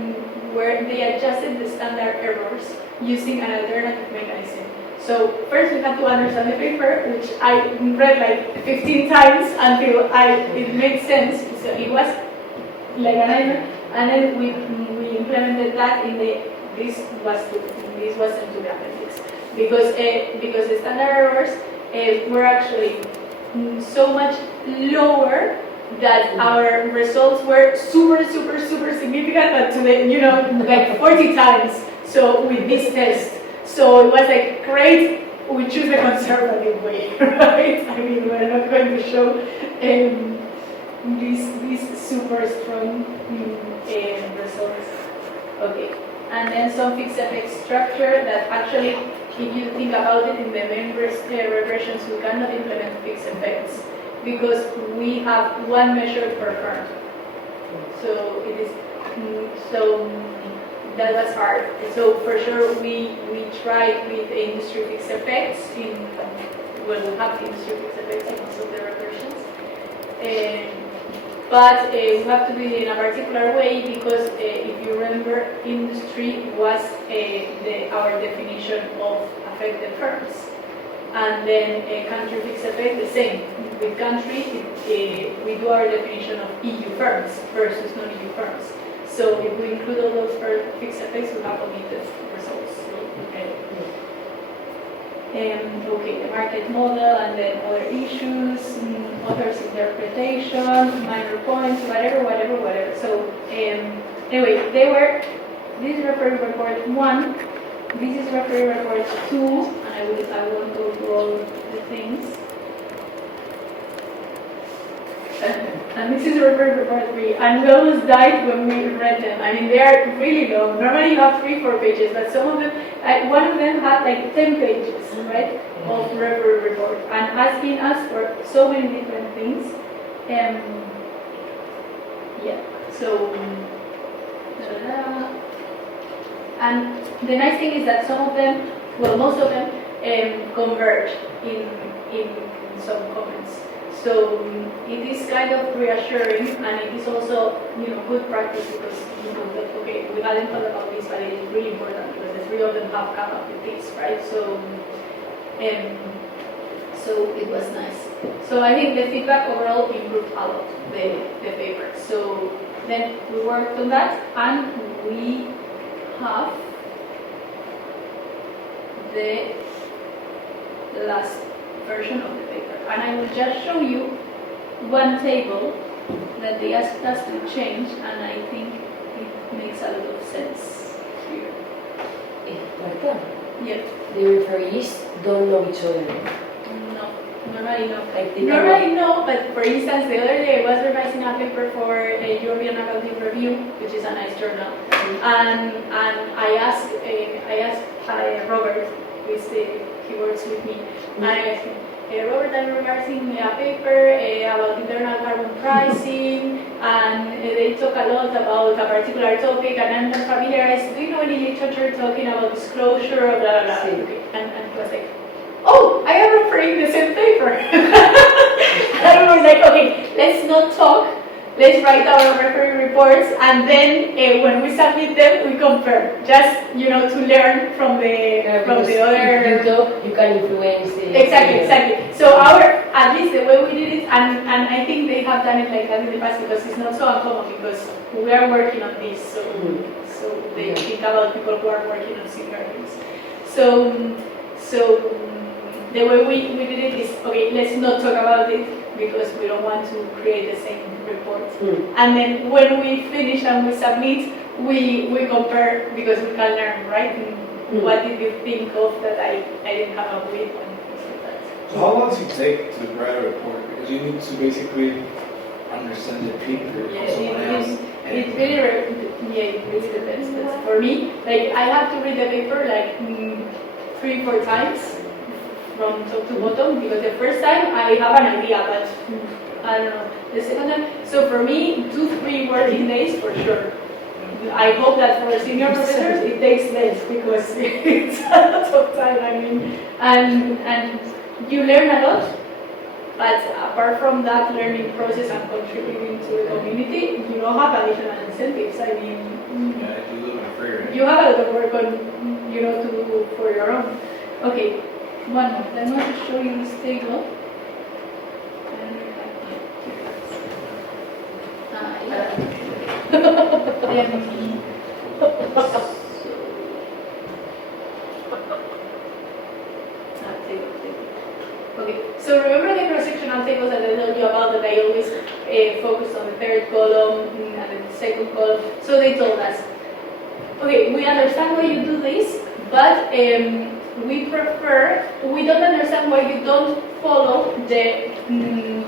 where they adjusted the standard errors using an alternative mechanism. So first we had to understand the paper, which I read like 15 times until it made sense. So it was like an nightmare, and then we implemented that in this was into the appendix because the standard errors were actually so much lower that our results were super significant, but to the, like 40 times. So with this test, so it was like great. We choose the conservative way, right? I mean, we're not going to show these super strong results. Okay, and then some fixed effect structure that actually, if you think about it, in the main regressions, we cannot implement fixed effects because we have one measure per firm. So it is that was hard. So for sure we tried with industry fixed effects we have industry fixed effects in most of the regressions. But we have to do it in a particular way because if you remember, industry was our definition of affected firms. And then country fixed effect, the same. With country, we do our definition of EU firms versus non-EU firms. So if we include all those fixed effects, we have omitted results. Okay, the market model and then other issues, author's interpretation, minor points, whatever. So anyway, this is referee report 1, this is referee report 2, and I won't go through all the things. And this is referee report 3, and we almost died when we read them. I mean, they are really long. Normally you have 3-4 pages, but some of them, one of them had like 10 pages, right, of referee report, and asking us for so many different things. Yeah, so, and the nice thing is that some of them, well, most of them converge in some comments. So it is kind of reassuring, and it is also, good practice because that, okay, we hadn't thought about this, but it is really important because the 3 of them have come up with this, right? So, so it was nice. So I think the feedback overall improved a lot the paper. So then we worked on that, and we have the last version of the paper. And I will just show you one table that they asked us to change, and I think it makes a lot of sense here. Marta, Yeah. the referees don't know each other. No, normally no. Like Normally no, but for instance, the other day I was revising a paper for a European Accounting Review, which is a nice journal, and I asked Robert, who is the he works with me. And I asked him, Robert, I'm revising a paper about internal carbon pricing, and they talk a lot about a particular topic, and I'm not familiarized. Do you know any literature talking about disclosure or blah, blah, blah? Sí. Okay. And he was like, oh, I am referring the same paper. And I was like, okay, let's not talk. Let's write our referee reports, and then when we submit them, we compare. Just to learn from the If you other. talk, you can influence the. Exactly. So at least the way we did it, and I think they have done it like that in the past because it's not so uncommon because we are working on this, so they think about people who are working on similar things. So the way we did it is, okay, let's not talk about it because we don't want to create the same report. And then when we finish and we submit, we compare because we can learn, right? What did you think of that I didn't come up with and things like that. So how long does it take to write a report? Because you need to basically understand the paper from someone else. It really depends. But for me, like I have to read the paper like 3-4 times from top to bottom because the first time I have an idea, but I don't know. The second time, so for me, 2-3 working days for sure. I hope that for senior professors it takes less because it's a lot of time. I mean, and you learn a lot. But apart from that learning process and contributing to the community, you don't have additional incentives. I mean, Yeah, you live in a free range. you have a lot of work on, to do for your own. Okay, one more. I'm going to show you this table. Okay, so remember the cross-sectional tables that I told you about that I always focused on the third column and then the second column. So they told us, okay, we understand why you do this, but we don't understand why you don't follow the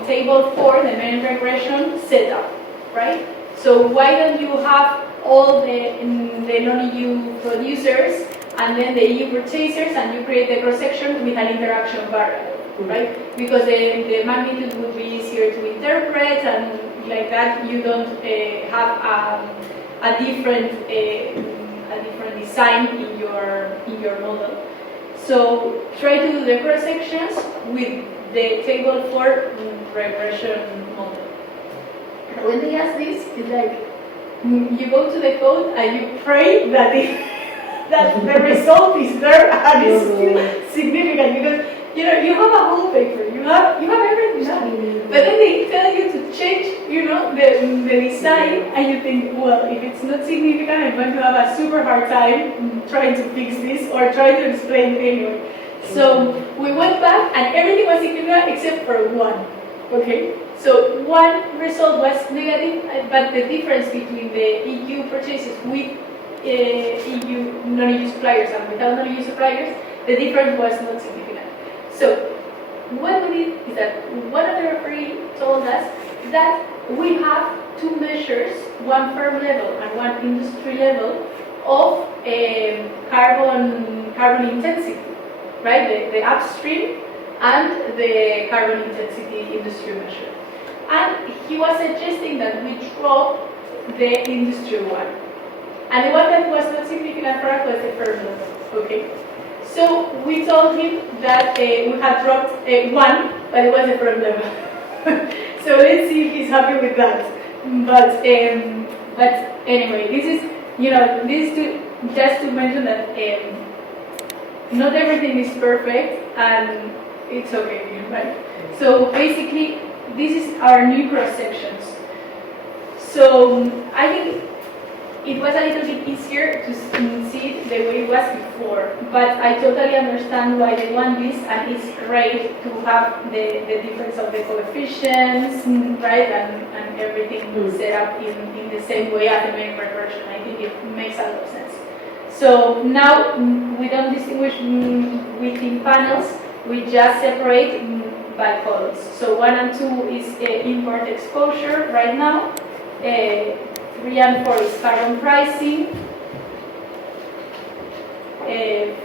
table 4, the main regression setup, right? So why don't you have all the non-EU producers and then the EU purchasers and you create the cross-section with an interaction variable, right? Because the magnitude would be easier to interpret and like that you don't have a different design in your model. So try to do the cross-sections with the table 4 regression model. When they ask this, it's like you go to the code and you pray that that the result is there and is still significant because you have a whole paper, you have everything done, but then they tell you to change the design and you think, well, if it's not significant, I'm going to have a super hard time trying to fix this or trying to explain it anyway. So we went back and everything was significant except for one. Okay, so one result was negative, but the difference between the EU purchases with EU non-EU suppliers and without non-EU suppliers, the difference was not significant. So what we did is that one of the referee told us that we have 2 measures, one firm level and one industry level of carbon intensity, right? The upstream and the carbon intensity industry measure. And he was suggesting that we drop the industry one. And the one that was not significant for us was the firm level. Okay. So we told him that we had dropped one, but it was the firm level. So let's see if he's happy with that. But anyway, this is just to mention that not everything is perfect and it's okay, right? So basically, this is our new cross sections. So I think it was a little bit easier to see it the way it was before, but I totally understand why they want this, and it's great to have the difference of the coefficients, right, and everything set up in the same way as the main regression. I think it makes a lot of sense. So now we don't distinguish within panels, we just separate by columns. So 1 and 2 is import exposure right now. 3 and 4 is carbon pricing.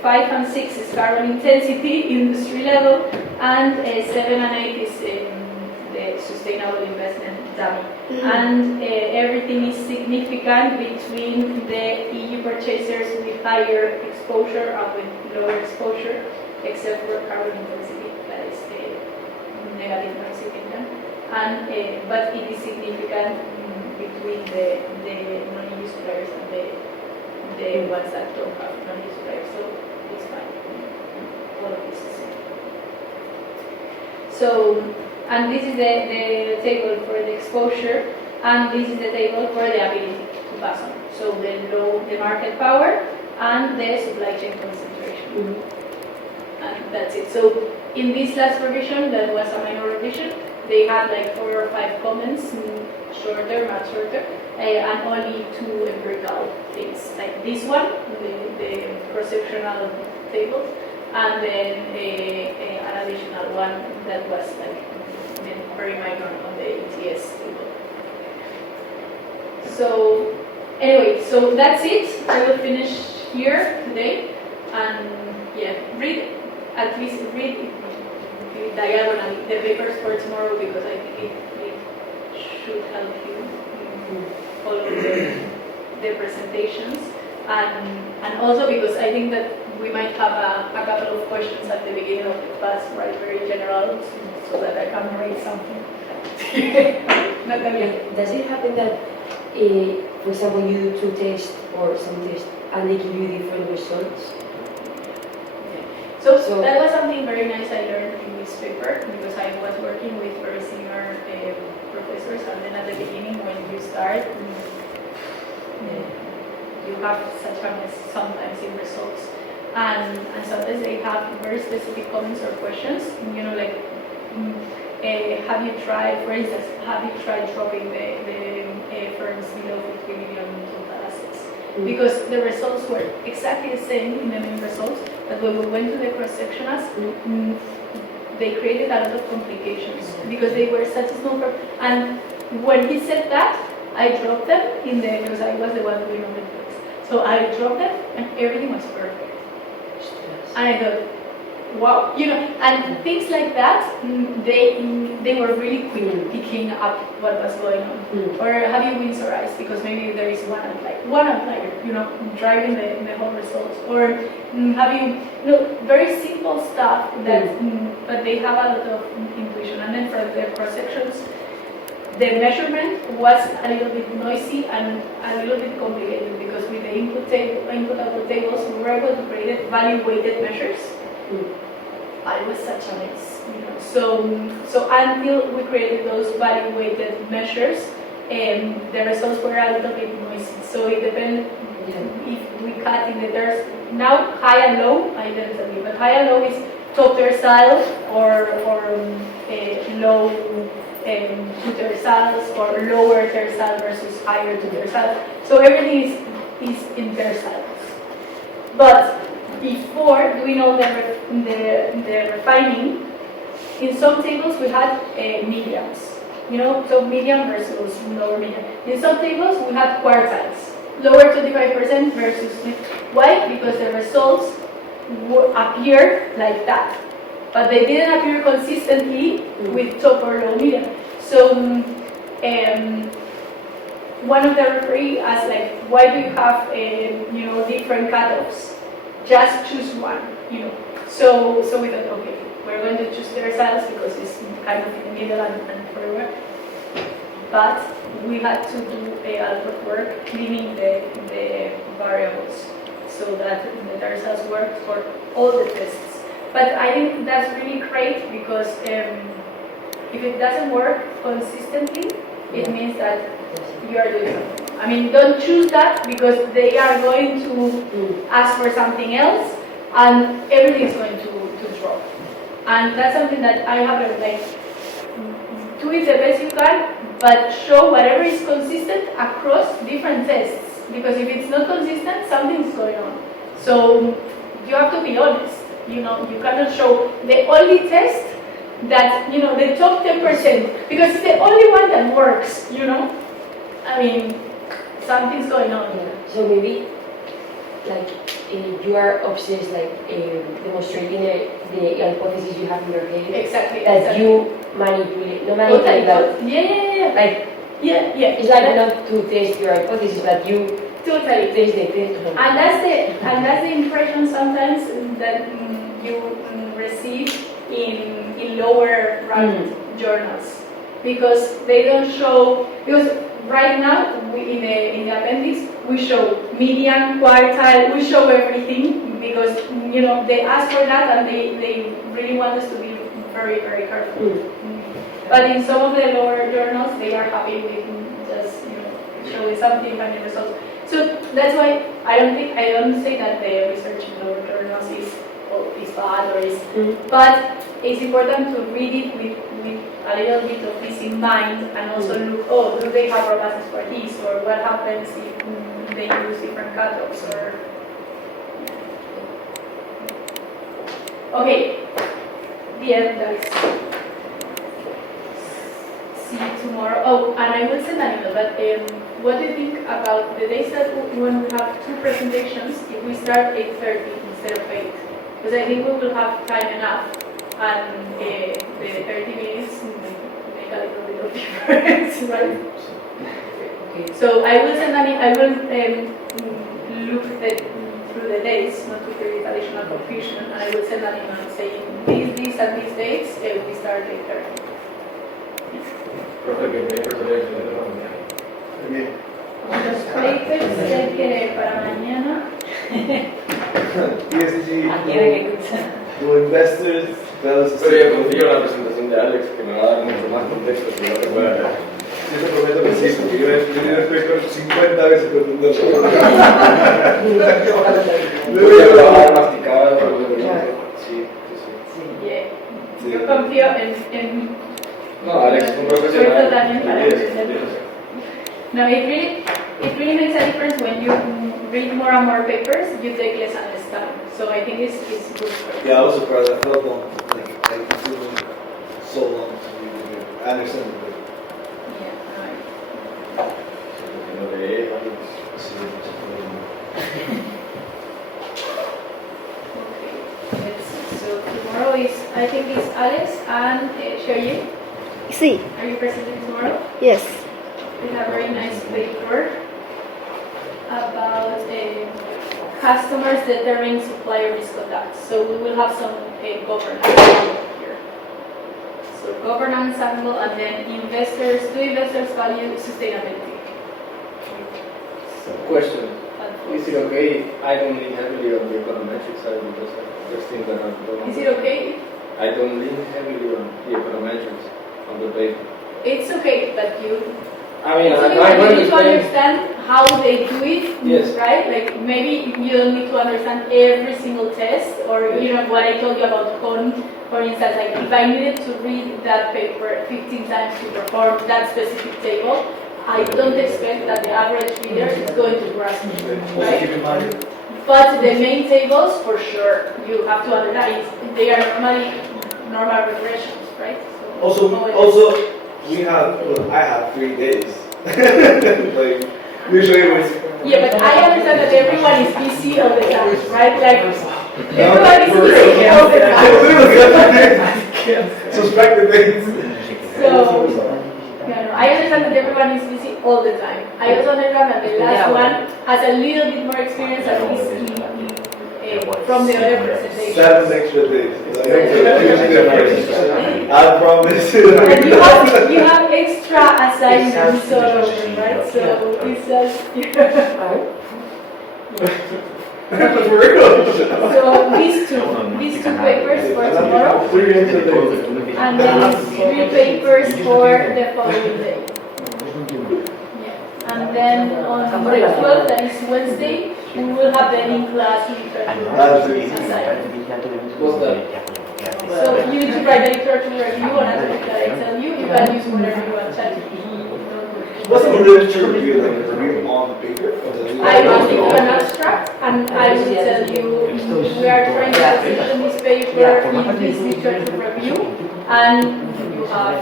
5 and 6 is carbon intensity, industry level, and 7 and 8 is the sustainable investment dummy. And everything is significant between the EU purchasers with higher exposure and with lower exposure, except for carbon intensity, that is negative, not significant. And but it is significant between the non-EU suppliers and the ones that don't have non-EU suppliers, so it's fine. All of this is same. So, and this is the table for the exposure, and this is the table for the ability to pass on. So the market power and the supply chain concentration. And that's it. So in this last revision, that was a minor revision, they had like 4 or 5 comments, shorter, much shorter, and only 2 empirical things, like this one, the cross-sectional tables, and then an additional one that was like very minor on the ETS table. So anyway, so that's it. I will finish here today, and yeah, at least read diagonally the papers for tomorrow, because I think it should help you follow the presentations, and also because I think that we might have a couple of questions at the beginning of the class, right, very general, so that I can read something. Natalia. Does it happen that, for example, you do 2 tests or some tests and they give you different results? So that was something very nice I learned in this paper, because I was working with very senior professors, and then at the beginning when you start, you have such a mess sometimes in results, and sometimes they have very specific comments or questions, you know, like have you tried, for instance, have you tried dropping the firms below 50 million total assets? Because the results were exactly the same in the main results, but when we went to the cross-sectionals, they created a lot of complications because they were such a small firm. And when he said that, I dropped them because I was the one doing all the things. So I dropped them and everything was perfect. And I thought, wow, you know, and things like that, they were really quick picking up what was going on. Or have you Windsor eyes, because maybe there is one outlier, you know, driving the whole results. Or have you know, very simple stuff that, but they have a lot of intuition. And then for the cross sections, the measurement was a little bit noisy and a little bit complicated, because with the input-output tables, we were able to create value-weighted measures. I was such a mess, you know. So until we created those value-weighted measures, the results were a little bit noisy. So it depends if we cut in the there's now high and low. I didn't tell you, but high and low is top tercile or low two terciles, or lower tercile versus higher two tercile. So everything is in terciles. But before doing all the refining, in some tables we had medians, you know, so median versus lower median. In some tables we had quartiles, lower 25% versus, why? Because the results appeared like that, but they didn't appear consistently with top or low median. So one of the referees asked, like, why do you have you know, different cutoffs? Just choose one, you know. So we thought, okay, we're going to choose terciles because it's kind of in the middle and further. But we had to do a lot of work cleaning the variables so that the terciles worked for all the tests. But I think that's really great, because if it doesn't work consistently, it means that you are doing something. I mean, don't choose that, because they are going to ask for something else, and everything is going to drop. And that's something that I have learned, like, do it the best you can, but show whatever is consistent across different tests, because if it's not consistent, something's going on. So you have to be honest, you know, you cannot show the only test that, you know, the top 10%, because it's the only one that works, you know. I mean, something's going on. So maybe like you are obsessed, like demonstrating the hypothesis you have in your head, Exactly. that you manipulate, no manipulate, that Yeah. like Yeah. it's like not to test your hypothesis, but you Totally. test the test. And that's the impression sometimes that you receive in lower ranked journals, because they don't show, because right now in the appendix we show median, quartile, we show everything, because they ask for that and they really want us to be very, very careful. But in some of the lower journals they are happy with just showing something and the results. So that's why I don't say that the research in lower journals is bad or is, but it's important to read it with a little bit of this in mind, and also look, do they have robustness for this, or what happens if they use different cutoffs, or okay, the end, that's see you tomorrow. Oh, and I will send an email, but what do you think about the days that when we have two presentations, if we start 8:30 instead of 8? Because I think we will have time enough, and the 30 minutes make a little bit of difference, right? Okay. So I will send I will look through the days, not to create additional confusion, and I will send an email saying these and these dates we start 8:30. Los papers se quiere para mañana. ESG, to investors, tell us. Pero yo confío en la presentación de Alex, que me va a dar mucho más contexto que lo que pueda dar. Sí, te prometo que sí, porque yo he leído el paper 50 veces por un Yo lo voy a masticar. Sí. Yeah. Yo confío en No, Alex es un Suelto profesional. también para Yes, aprender. yes. No, it really makes a difference when you read more and more papers, you take less and less time. So I think it's good for you. Yeah, I was surprised. I felt long. Like it took me so long to read it. I understand the book. Yeah, right. Lo de Okay, let's see. So tomorrow is, I think it's Alex and Sherry. Sí, Are you presenting tomorrow? yes. We have a very nice paper about customers determining supplier misconduct. So we will have some governance here. So governance angle, and then investors. Do investors value sustainability? Question. And Is it okay if I don't lean heavily on the econometric side because there's things that are Is it okay? I don't lean heavily on the econometrics on the paper. It's okay, but you. I mean, It's I'm okay, not but going you to need to explain. understand how they do it, Yes. right? Like maybe you don't need to understand every single test, or what I told you about Con, for instance. Like if I needed to read that paper 15 times to perform that specific table, I don't expect that the average reader is going to grasp it, Also right? keep in mind, But the main tables, for sure, you have to understand. They are normally normal regressions, right? So also, I have 3 days. Like, usually it was. yeah, but I understand that everyone is busy all the time, right? Like everyone is for busy real. all the time. Suspected things. So, I understand that everyone is busy all the time. I also understand that the last one has a little bit more experience at least from the other presentation. 7 extra days. I promise. And you have extra assignments, so right? So it's just But for real. so these two papers for tomorrow, 3 extra days. and then 3 papers for the following day. Yeah. And then on the 12th, that is Wednesday, we will have the in-class literature assignment. What's that? So you need to write the literature review on a topic that I tell you. You can use whatever you want. What's the literature review? Like a review on the paper? Or the I will give you an abstract, and I will tell you we are trying to position this paper in this literature review, and you have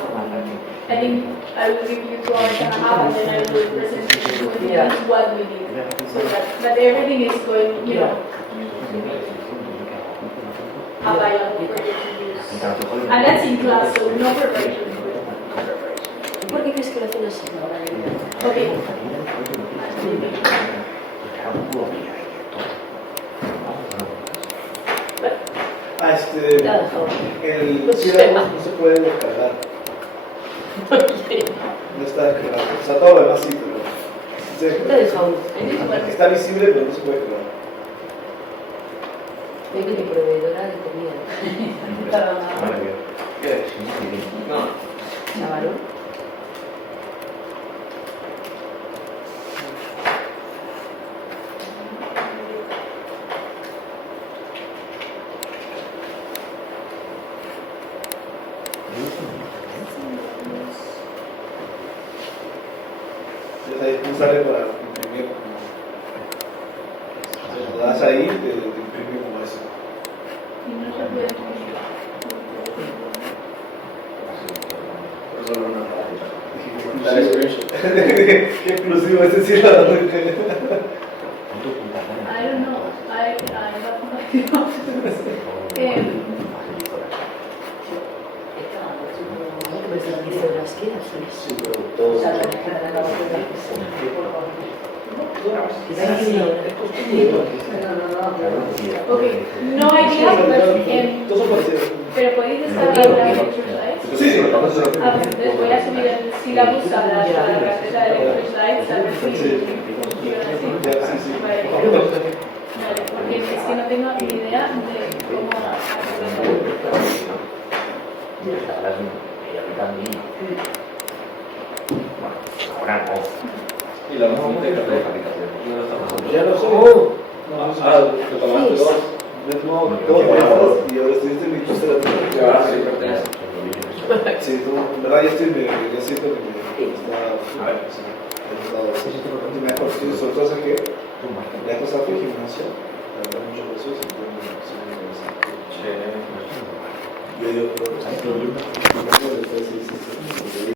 I think I will give you 2 hours and a half, and then I will present to you Yeah. what we did. So that everything is going, you know, available for you to use. And that's in class, so no preparation. ¿Por qué crees que lo hacen así? Okay. Ya, dejado. el sílabus no se puede descargar. No está descargado. O sea, todo lo demás sí, pero. Sí, Te he dejado. está visible, pero no se puede descargar. Ve que mi proveedora de comida. Chavalón. Entonces ahí tú sale para imprimir. Entonces lo das ahí, te imprime como eso. Y no se puede. Por eso no, dale screenshot. Qué exclusivo ese sílabus. I don't know. I have no idea. Sí, pero todo. Okay, no idea, Todos son parecidos. pero podéis descargar la lecture slides. Sí, sí. Ah, pues entonces voy a subir el sílabus a la carpeta de lecture slides, a ver si Sí, sí. Vale, porque es que no tengo ni idea de cómo hacerlo. Y la vamos a poner. Ya lo sé. Lo tomaste dos. Dos muestras y ahora estuviste en mi tercera. Sí, tú, en verdad ya siento que me está mejor, sí, sobre todo es que ya esto está en gimnasio, la verdad mucho peso, sí, yo digo, pero